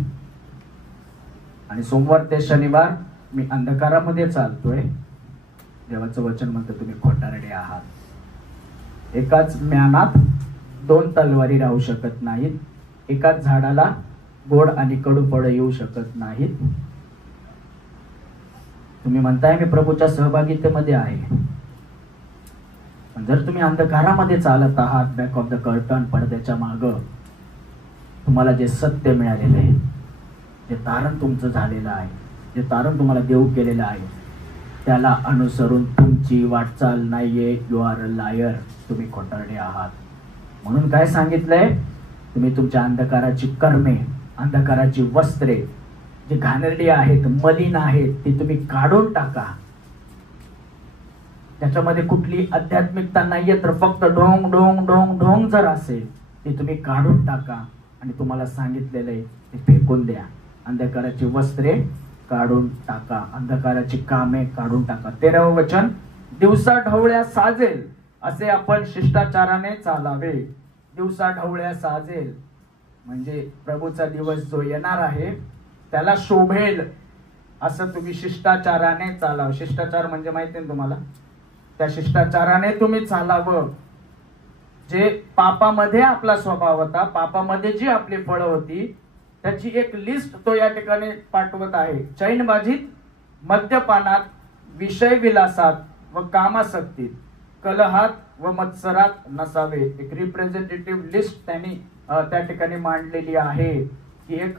आणि सोमवार ते शनिवार मी अंधकारामध्ये चालतोय, देवाचं वचन म्हणतं तुम्ही खोटारडे आहात. एकाच म्यानात दोन तलवारी राहू शकत नाहीत. एकाच झाडाला गोड आणि कडू फळं येऊ शकत नाहीत. तुम्ही म्हणताय मी प्रभूच्या सहभागितेमध्ये आहे, पण जर तुम्ही अंधकारामध्ये चालत आहात, बॅक ऑफ द कर्टन, पडद्याच्या माग, तुम्हाला जे सत्य मिळालेलं आहे, जे तारण तुमचं झालेलं आहे, जे तारण तुम्हाला देऊ केलेलं आहे, त्याला अनुसरून तुमची वाटचाल नाहीये. You are a liar. तुम्ही खोटारडे आहात. म्हणून काय सांगितलंय? तुम्ही तुमच्या अंधकाराची कर्मे, अंधकाराची वस्त्रे, जी घाणेरडी आहेत, मलिन आहेत, ती तुम्ही काढून टाका. त्याच्यामध्ये कुठली आध्यात्मिकता नाहीये, तर फक्त ढोंग ढोंग ढोंग ढोंग जर असेल, ती तुम्ही काढून टाका. आणि तुम्हाला सांगितलेलं आहे ते फेकून द्या. अंधकाराची वस्त्रे काढून टाका, अंधकाराची कामे काढून टाका. 13वे वचन, दिवसा ढवळ्या साजेल असे आपण शिष्टाचाराने चालावे. दिवसा ढवळ्या साजेल म्हणजे प्रभूचा दिवस जो येणार आहे त्याला शोभेल असं तुम्ही शिष्टाचाराने चालावं. शिष्टाचार म्हणजे माहिती आहे तुम्हाला? त्या शिष्टाचाराने तुम्ही चालावं. जे पापामध्ये आपला स्वभाव होता, पापामध्ये जी आपली फळं होती, त्याची एक लिस्ट तो या ठिकाणी पाठवत आहे. चैनबाजीत, मद्यपानात, विषय विलासात व कामासक्तीत, कलहात व मत्सरात नसावे. एक रिप्रेझेंटेटिव्ह लिस्ट त्यांनी त्या ठिकाणी मांडलेली आहे की एक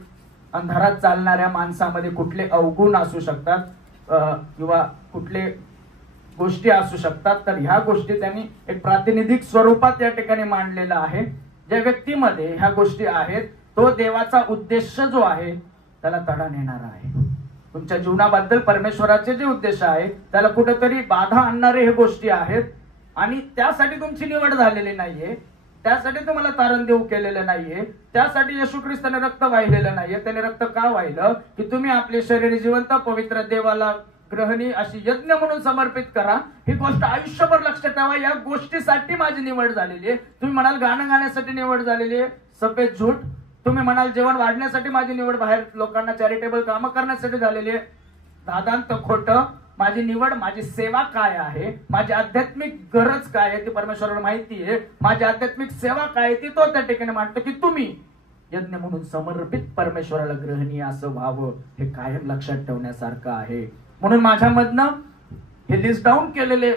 अंधारात चालणाऱ्या माणसामध्ये कुठले अवगुण असू शकतात किंवा कुठले गोष्टी असू शकतात. तर ह्या गोष्टी त्यांनी एक प्रातिनिधिक स्वरूपात या ठिकाणी मांडलेला आहे. ज्या व्यक्तीमध्ये ह्या गोष्टी आहेत, तो देवाचा उद्देश जो आहे त्याला तडा नेणारा आहे. तुमच्या जीवनाबद्दल परमेश्वराचे जे उद्देश आहे त्याला कुठेतरी बाधा आणणारे हे गोष्टी आहेत. आणि त्यासाठी तुमची निवड झालेली नाहीये, त्यासाठी तुम्हाला तारण देऊ केलेलं नाहीये, त्यासाठी येशू ख्रिस्ताने रक्त वाहिलेलं नाहीये. त्याने रक्त का वाहिलं? की तुम्ही आपले शरीर जिवंत पवित्र देवाला ग्रहणी अशी यज्ञ म्हणून समर्पित करा. ही गोष्ट आयुष्यभर लक्षात ठेवा. या गोष्टीसाठी माझी निवड झालेली आहे. तुम्ही म्हणाल गाणं गाण्यासाठी निवड झालेली आहे, सफेद झूट. तुम्ही म्हणाल जेवण वाढण्यासाठी माझी निवड, बाहेर लोकांना चॅरिटेबल कामं करण्यासाठी झालेली आहे, दादांत खोटं. माझी निवड, माझी सेवा काय आहे, माझी आध्यात्मिक गरज काय आहे ती परमेश्वराला माहिती आहे. माझी आध्यात्मिक सेवा काय आहे ती तो त्या ठिकाणी मांडतो की तुम्ही यज्ञ म्हणून समर्पित परमेश्वराला ग्रहणीय असं व्हावं. हे कायम लक्षात ठेवण्यासारखं आहे. म्हणून माझ्यामधनं हे लिस्ट डाऊन केलेले,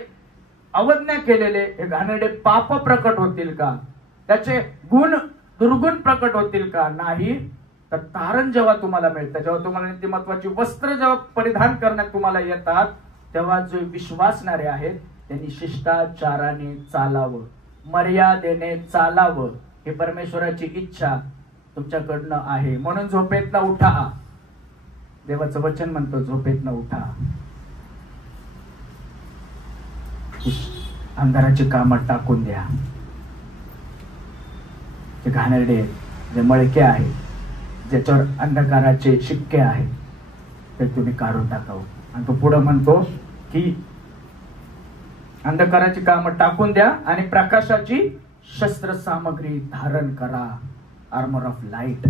अवज्ञा केलेले हे घाणेरडे पाप प्रकट होतील का? त्याचे गुण दुर्गुण प्रकट होतील का? नाही. तर तारण जेव्हा तुम्हाला मिळतं, जेव्हा तुम्हाला नीतिमत्वाची वस्त्र जेव्हा परिधान करण्यात तुम्हाला येतात, तेव्हा जो विश्वासणारे आहेत त्यांनी शिष्टाचाराने चालावं, मर्यादेने चालावं. हे परमेश्वराची इच्छा तुमच्याकडनं आहे. म्हणून झोपेतनं उठा. देवाचं वचन म्हणतो झोपेतनं उठा. अंधाराची कामं टाकून द्या. जे घाणेरडे, जे मळके आहे, ज्याच्यावर अंधकाराचे शिक्के आहेत, ते तुम्ही काढून टाकावं. आणि तो पुढे म्हणतो की अंधकाराची कामं टाकून द्या आणि प्रकाशाची शस्त्र सामग्री धारण करा. आर्मर ऑफ लाईट,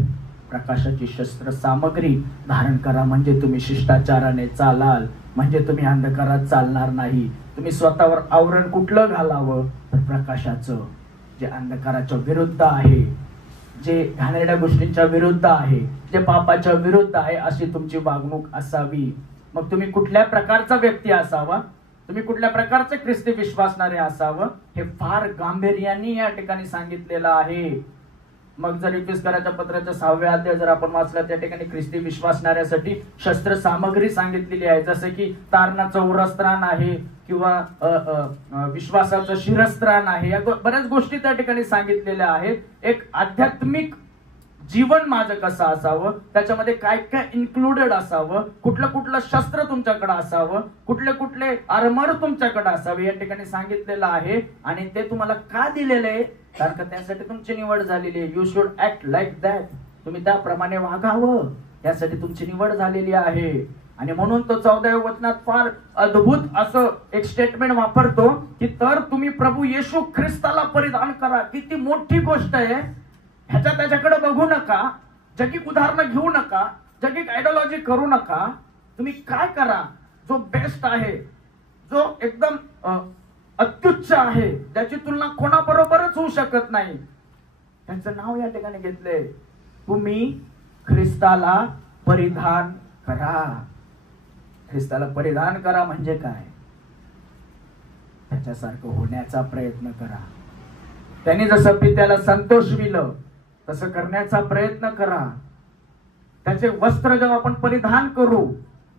प्रकाशाची शस्त्र सामग्री धारण करा. म्हणजे तुम्ही शिष्टाचाराने चालाल, म्हणजे तुम्ही अंधकारात चालणार नाही. तुम्ही स्वतःवर आवरण कुठलं घालावं? तर प्रकाशाचं, जे अंधकाराच्या विरुद्ध आहे, जे घाणेरड्या गोष्टींच्या विरुद्ध आहे, जे पापाच्या विरुद्ध आहे, अशी तुमची वागणूक असावी. मग तुम्ही कुठल्या प्रकारचा व्यक्ती असावा, तुम्ही कुठल्या प्रकारचे ख्रिस्ती विश्वासणारे असावं, हे फार गांभीर्याने या ठिकाणी सांगितलेलं आहे. मग जर इफिसकराच्या पत्राच्या 6व्या अध्याय जर आपण वाचला, त्या ठिकाणी ख्रिस्ती विश्वासणाऱ्यासाठी शस्त्र सामग्री सांगितलेली आहे. जसे की तारणाचं उरस्त्राण आहे किंवा विश्वासाचं शिरस्त्राण आहे. या बऱ्याच गोष्टी त्या ठिकाणी सांगितलेल्या आहेत. एक आध्यात्मिक जीवन माझं कसं असावं, त्याच्यामध्ये काय काय इन्क्लुडेड असावं, कुठलं कुठलं शस्त्र तुमच्याकडे असावं, कुठले कुठले आर्मर तुमच्याकडे असावे, या ठिकाणी सांगितलेलं आहे. आणि ते तुम्हाला का दिलेलं आहे? कारण का त्यासाठी तुमची निवड झालेली आहे. You should act like that. तुम्ही त्याप्रमाणे वागावं, यासाठी तुमची निवड झालेली आहे. आणि म्हणून तो 14व्या वचनात फार अद्भुत असं एक स्टेटमेंट वापरतो की तर तुम्ही प्रभू येशू ख्रिस्ताला परिधान करा. किती मोठी गोष्ट आहे. त्याच्याकडे बघू नका, जगिक उदाहरणं घेऊ नका, जगिक आयडियोलॉजी करू नका. तुम्ही काय करा जो बेस्ट आहे, जो एकदम अत्युच्च आहे, ज्याची तुलना कोणाबरोबरच होऊ शकत नाही, त्यांचं नाव या ठिकाणी घेतलंय. तुम्ही ख्रिस्ताला परिधान करा. ख्रिस्ताला परिधान करा म्हणजे काय? त्याच्यासारखं होण्याचा प्रयत्न करा. त्यांनी जसं पित्याला संतोषविलं तसं करण्याचा प्रयत्न करा. त्याचे वस्त्र जेव्हा आपण परिधान करू,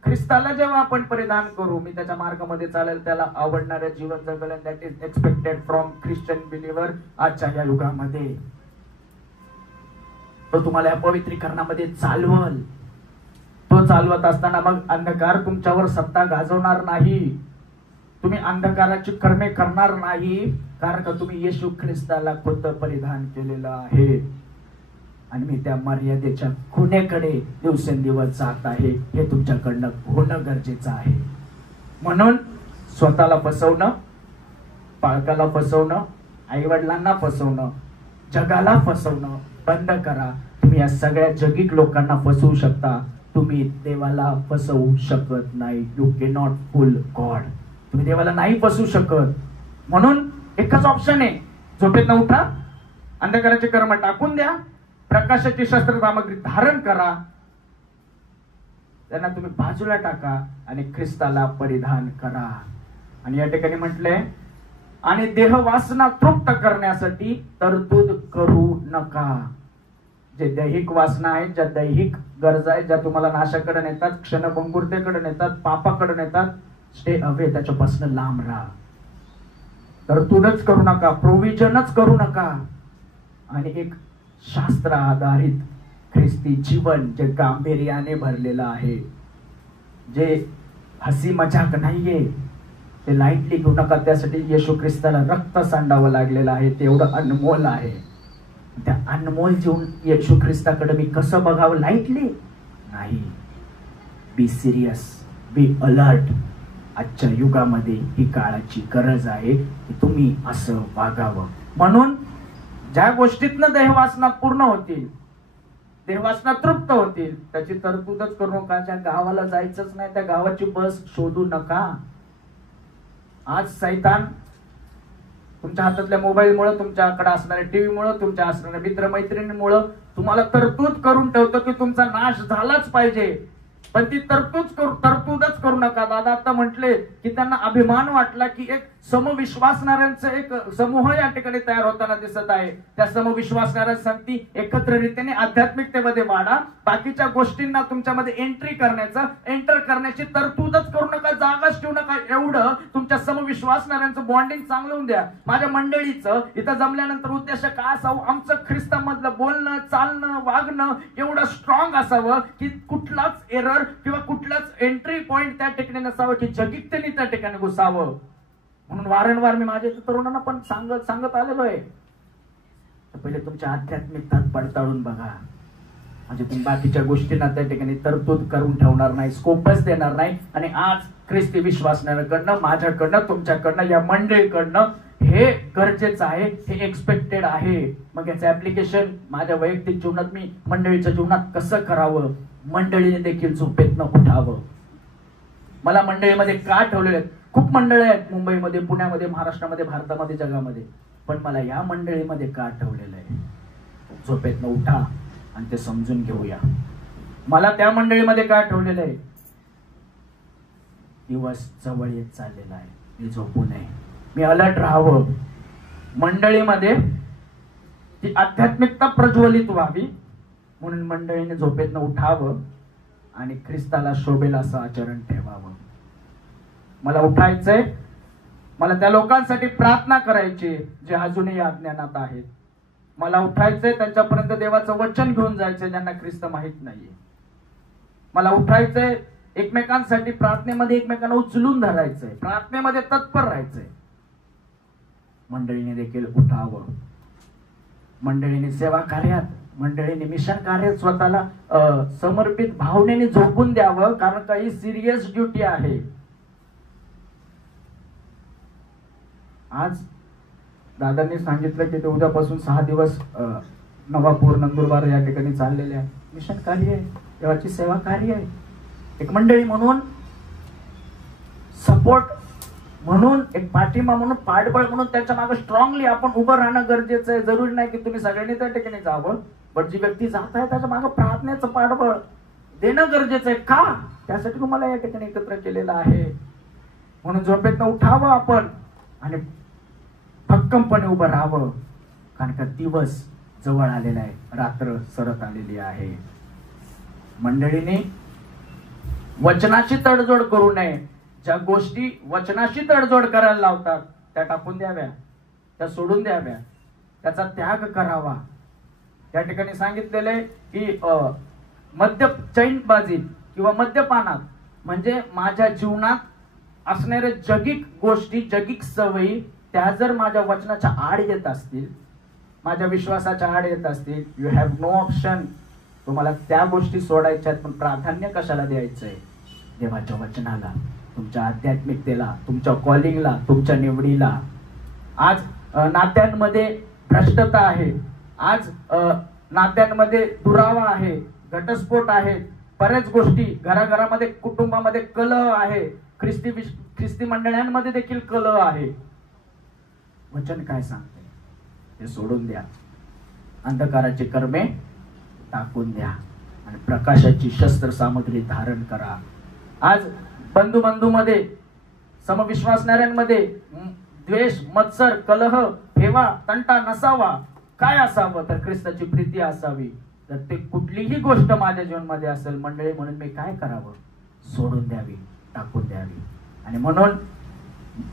ख्रिस्ताला जेव्हा आपण परिधान करू, मी त्याच्या मार्गामध्ये चालेल, त्याला आवडणारे जीवन जगेल. That is expected from Christian believer आजच्या या युगामध्ये. तो तुम्हाला या पवित्रीकरणामध्ये चालवल. तो चालवत असताना मग अंधकार तुमच्यावर सत्ता गाजवणार नाही. तुम्ही अंधकाराची कर्मे करणार नाही, कारण का तुम्ही येशू ख्रिस्ताला खुद्द परिधान केलेलं आहे. आणि मी त्या मर्यादेच्या खुणेकडे दिवसेंदिवस जात आहे. हे तुमच्याकडनं होणं गरजेचं आहे. म्हणून स्वतःला फसवणं, पालकाला फसवणं, आई वडिलांना फसवणं, जगाला फसवणं बंद करा. तुम्ही या सगळ्या जगिक लोकांना फसवू शकता, तुम्ही देवाला फसवू शकत नाही. You cannot fool God. तुम्ही देवाला नाही फसवू शकत. म्हणून एकच ऑप्शन आहे, झोपेतनं उठा, अंधकाराचे कर्म टाकून द्या, प्रकाशाची शस्त्र सामग्री धारण करा, त्यांना तुम्ही बाजूला टाका आणि ख्रिस्ताला परिधान करा. आणि या ठिकाणी म्हटलंय, आणि देह वासना तृप्त करण्यासाठी तरतूद करू नका. जे दैहिक वासना आहेत, ज्या दैहिक गरजा आहेत, ज्या तुम्हाला नाशाकडे नेतात, क्षणभंगुरतेकडे नेतात, पापाकडे नेतात, स्टे अवे, त्याच्यापासून लांब राहा. तरतूदच करू नका, प्रोव्हिजनच करू नका. आणि एक शास्त्र आधारित ख्रिस्ती जीवन जे गांभीर्याने भरलेलं आहे, जे हसी मजाक नाहीये, ते लाईटली घेऊ नका. त्यासाठी येशू ख्रिस्ताला रक्त सांडावं लागलेलं आहे. ते एवढं अनमोल आहे. त्या अनमोल जीवन येशू ख्रिस्ताकडे मी कसं बघावं? लाईटली नाही. Be serious, be alert. आजच्या युगामध्ये ही काळाची गरज आहे की तुम्ही असं वागावं. म्हणून ज्या गोष्टीतनं देहवासना पूर्ण होतील, देहवासना तृप्त होतील, त्याची तरतूदच करू नका. ज्या गावाला जायचंच नाही त्या गावाची बस शोधू नका. आज सैतान तुमच्या हातातल्या मोबाईलमुळे, तुमच्याकडे असणाऱ्या टीव्हीमुळे, तुमच्या असणाऱ्या मित्रमैत्रिणींमुळे तुम्हाला तरतूद करून ठेवतो की तुमचा नाश झालाच पाहिजे. पण ती तरतूदच करू नका. दादा आता म्हटले की त्यांना अभिमान वाटला की एक समविश्वासणाऱ्यांचं एक समूह या ठिकाणी तयार होताना दिसत आहे. त्या समविश्वासणाऱ्या सांगती एकत्रितपणे आध्यात्मिकतेमध्ये वाढा. बाकीच्या गोष्टींना तुमच्यामध्ये एंटर करण्याची तरतूदच करू नका, जागाच ठेवू नका. एवढं तुमच्या समविश्वासणाऱ्यांचं बॉन्डिंग चांगलं होऊन द्या. माझ्या मंडळीचं इथं जमल्यानंतर उद्देश काय असावं? आमचं ख्रिस्तामधलं बोलणं, चालणं, वागणं एवढं स्ट्रॉंग असावं की कुठलाच एरर किंवा कुठलाच एंट्री पॉइंट त्या ठिकाणी नसावं, की जगिकतेने त्या ठिकाणी घुसावं. म्हणून वारंवार मी माझ्या तरुणांना पण सांगत आलेलो आहे, पहिले तुमच्या आध्यात्मिकता पडताळून बघा. म्हणजे तुम्ही बाकीच्या गोष्टींना त्या ठिकाणी तरतूद करून ठेवणार नाही, स्कोपच देणार नाही. आणि आज ख्रिस्ती विश्वासणाऱ्यांकडनं, माझ्याकडनं, तुमच्याकडनं, या मंडळीकडनं हे गरजेचं आहे, हे एक्सपेक्टेड आहे. मग याचं ऍप्लिकेशन माझ्या वैयक्तिक जीवनात, मी मंडळीच्या जीवनात कसं करावं? मंडळीने देखील झोपेतनं उठावं. मला मंडळीमध्ये का ठेवलेले आहेत? खूप मंडळी आहेत मुंबईमध्ये, पुण्यामध्ये, महाराष्ट्रामध्ये, भारतामध्ये, जगामध्ये. पण मला या मंडळीमध्ये का ठेवलेलं आहे? झोपेतनं उठा आणि ते समजून घेऊया. मला त्या मंडळीमध्ये का ठेवलेलं आहे? दिवस जवळ येत चाललेला आहे, मी झोपू नये, मी अलर्ट राहावं. मंडळीमध्ये ती आध्यात्मिकता प्रज्वलित व्हावी म्हणून मंडळीने झोपेतनं उठावं आणि ख्रिस्ताला शोभेल असं आचरण ठेवावं. मला उठायचंय, मला त्या लोकांसाठी प्रार्थना करायची जे अजूनही अज्ञानात आहेत. मला उठायचंय, त्यांच्यापर्यंत देवाचं वचन घेऊन जायचंय ज्यांना ख्रिस्त माहित नाहीये. मला उठायचंय, एकमेकांसाठी प्रार्थनेमध्ये एकमेकांना उचलून धरायचंय, प्रार्थनेमध्ये तत्पर राहायचंय. मंडळीने देखील उठावं. मंडळीने सेवा कार्यात मंडळीने मिशन कार्य स्वतःला समर्पित भावनेने झोकून द्यावं, कारण काही सिरियस ड्युटी आहे. आज दादांनी सांगितलं की ते उद्यापासून 6 दिवस नवापूर नंदुरबार या ठिकाणी चाललेले आहे. मिशन कार्य आहे, देवाची सेवा कार्य आहे. एक मंडळी म्हणून, सपोर्ट म्हणून, एक पाठिंबा म्हणून, पाठबळ म्हणून त्याच्या मागे स्ट्रॉंगली आपण उभं राहणं गरजेचं आहे. जरुरी नाही की तुम्ही सगळ्यांनी त्या ठिकाणी जावं, पण जी व्यक्ती जात आहे त्याच्या मागे प्रार्थनेचं पाठबळ देणं गरजेचं आहे. का? त्यासाठी तुम्हाला या ठिकाणी एकत्र केलेलं आहे. म्हणून झोपेतनं उठावं आपण आणि भक्कमपणे उभं राहावं, कारण का दिवस जवळ आलेला आहे, रात्र सरत आलेली आहे. मंडळीने वचनाची तडजोड करू नये. ज्या गोष्टी वचनाशी तडजोड करायला लावतात त्या टाकून द्याव्या, त्या सोडून द्याव्या, त्याचा त्याग करावा. त्या ठिकाणी सांगितलेलं आहे की चैनबाजीत किंवा मद्यपानात, म्हणजे माझ्या जीवनात असणाऱ्या जगिक गोष्टी, जगिक सवयी, त्या जर माझ्या वचनाच्या आड येत असतील, माझ्या विश्वासाच्या आड येत असतील, यू हॅव नो ऑप्शन. तुम्हाला त्या गोष्टी सोडायच्या आहेत, पण प्राधान्य कशाला द्यायचंय? देवाच्या वचनाला, तुमच्या आध्यात्मिकतेला, तुमच्या कॉलिंगला, तुमच्या निवडीला. आज नात्यांमध्ये भ्रष्टता आहे, आज नात्यांमध्ये दुरावा आहे, घटस्फोट आहे, बऱ्याच गोष्टी घराघरामध्ये, कुटुंबामध्ये कलह आहे, ख्रिस्ती मंडळांमध्ये देखील कलह आहे. वचन काय सांगते? ते सोडून द्या, अंधकाराची कर्मे टाकून द्या आणि प्रकाशाची शस्त्र सामग्री धारण करा. आज बंधूमध्ये, समविश्वासणाऱ्यांमध्ये द्वेष, मत्सर, कलह, हेवा, तंटा नसावा. काय असावं? तर ख्रिस्ताची प्रीती असावी. तर ते कुठलीही गोष्ट माझ्या जीवनामध्ये असेल मंडळी, म्हणून मी काय करावं? सोडून द्यावी, टाकून द्यावी. आणि म्हणून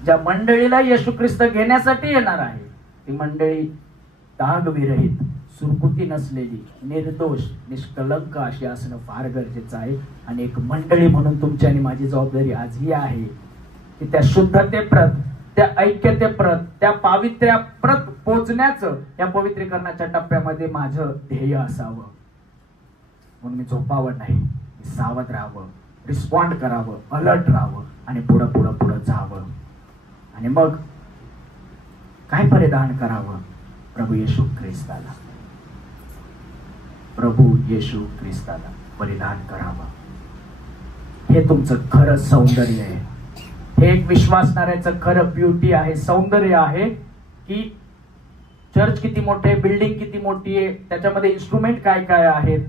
ज्या मंडळीला येशू ख्रिस्त घेण्यासाठी येणार आहे, ती मंडळी दागविरहित, सुरकुती नसलेली, निर्दोष, निष्कलंक अशी असणं फार गरजेचं आहे. आणि एक मंडळी म्हणून तुमची आणि माझी जबाबदारी आज ही आहे की त्या शुद्धतेप्रत, त्या ऐक्यतेप्रत, त्या पावित्र्याप्रत पोचण्याचं या पवित्रीकरणाच्या टप्प्यामध्ये माझं ध्येय असावं. म्हणून मी झोपावं नाही, मी सावध राहावं, रिस्पॉन्ड करावं, अलर्ट राहावं आणि पुढं पुढं पुढं जावं. आणि मग काय परिधान करावं? प्रभू येशू ख्रिस्ताला, प्रभू येशू ख्रिस्ताला परिधान करावं. हे तुमचं खरं सौंदर्य आहे. हे एक विश्वासणाऱ्याचं खरं ब्युटी आहे, सौंदर्य आहे. की चर्च किती मोठे, बिल्डिंग किती मोठी आहे, त्याच्यामध्ये इन्स्ट्रुमेंट काय काय आहेत,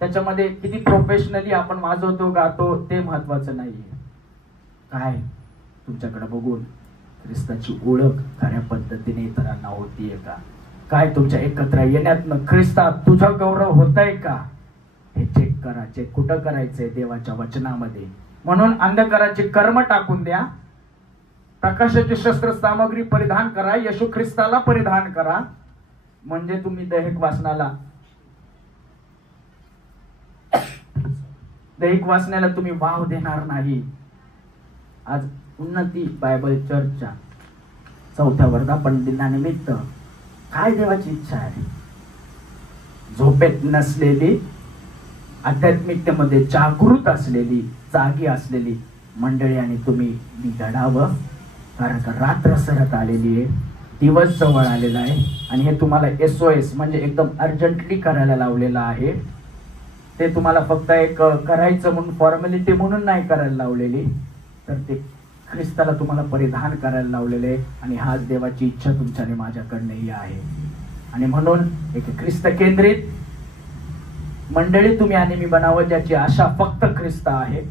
त्याच्यामध्ये किती प्रोफेशनली आपण वाजवतो, गातो, ते महत्वाचं नाहीये. काय तुमच्याकडे बघून ख्रिस्ताची ओळख खऱ्या पद्धतीने इतरांना होतीये का? काय तुमच्या एकत्र येण्यातनं ख्रिस्ता तुझा गौरव होतय का? हे चेक करा. चेक कुठं करायचंय? देवाच्या वचनामध्ये. म्हणून अंधकाराची कर्म टाकून द्या, प्रकाशाची शस्त्र सामग्री परिधान करा, येशू ख्रिस्ताला परिधान करा. म्हणजे तुम्ही दैहिक वासनाला तुम्ही वाव देणार नाही. आज उन्नती बायबल चर्चच्या 4थ्या वर्धापन दिनानिमित्त काय देवाची इच्छा आहे? झोपेत नसलेली, आध्यात्मिकतेमध्ये जागृत असलेली, जागी असलेली मंडळी आणि तुम्ही घडावं. कारण का रात्र सरत आलेली आहे, दिवस जवळ आलेला आहे आणि हे तुम्हाला SOS म्हणजे एकदम अर्जंटली करायला लावलेलं आहे. ते तुम्हाला फक्त एक करायचं म्हणून, फॉर्मॅलिटी म्हणून नाही करायला लावलेली, तर ते ख्रिस्ताला तुम्हाला परिधान करायला लावलेले. आणि हाच देवाची इच्छा तुमच्या आणि माझ्याकडनंही आहे. आणि म्हणून एक ख्रिस्त केंद्रित मंडळी तुम्ही आणि मी बनावं, ज्याची आशा फक्त ख्रिस्त आहे.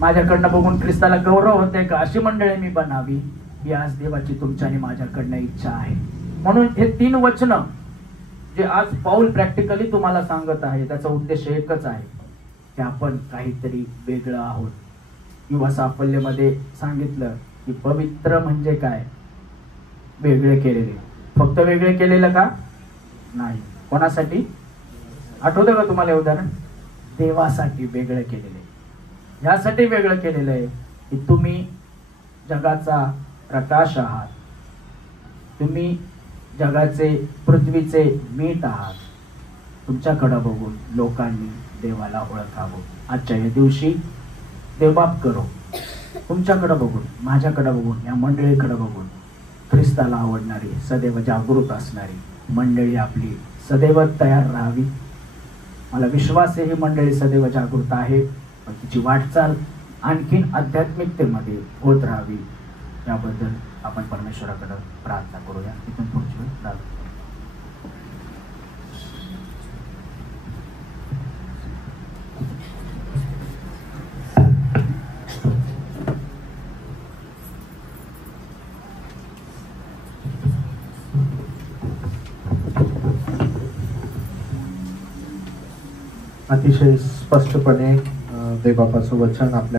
माझ्याकडनं बघून ख्रिस्ताला गौरव होते का अशी मंडळी मी बनावी, ही आज देवाची तुमच्या आणि माझ्याकडनं इच्छा आहे. म्हणून हे 3 वचनं जे आज पाऊल प्रॅक्टिकली तुम्हाला सांगत आहे, त्याचा उद्देश एकच आहे की आपण काहीतरी वेगळं आहोत. युवा साफल्यमध्ये सांगितलं की पवित्र म्हणजे काय? वेगळे केलेले. फक्त वेगळे केलेलं का? नाही. कोणासाठी? आठवतं का तुम्हाला उदाहरण? देवासाठी वेगळं केलेलं आहे. ह्यासाठी वेगळं केलेलं आहे की तुम्ही जगाचा प्रकाश आहात. तुम्ही जगाचे पृथ्वीचे मीठ आहात. तुमच्याकडे बघून लोकांनी देवाला ओळखावं. आजच्या या दिवशी देवबाप करो तुमच्याकडे बघून, माझ्याकडे बघून, या मंडळीकडे बघून ख्रिस्ताला आवडणारी, सदैव जागृत असणारी मंडळी आपली सदैव तयार राहावी. मला विश्वास आहे ही मंडळी सदैव जागृत आहे, पण तिची वाटचाल आणखीन आध्यात्मिकतेमध्ये होत राहावी. याबद्दल आपण परमेश्वराकडे प्रार्थना करूया. इथून पुढची वेळ प्रार्थना. अतिशय स्पष्टपणे देवबापाचं वचन आपल्या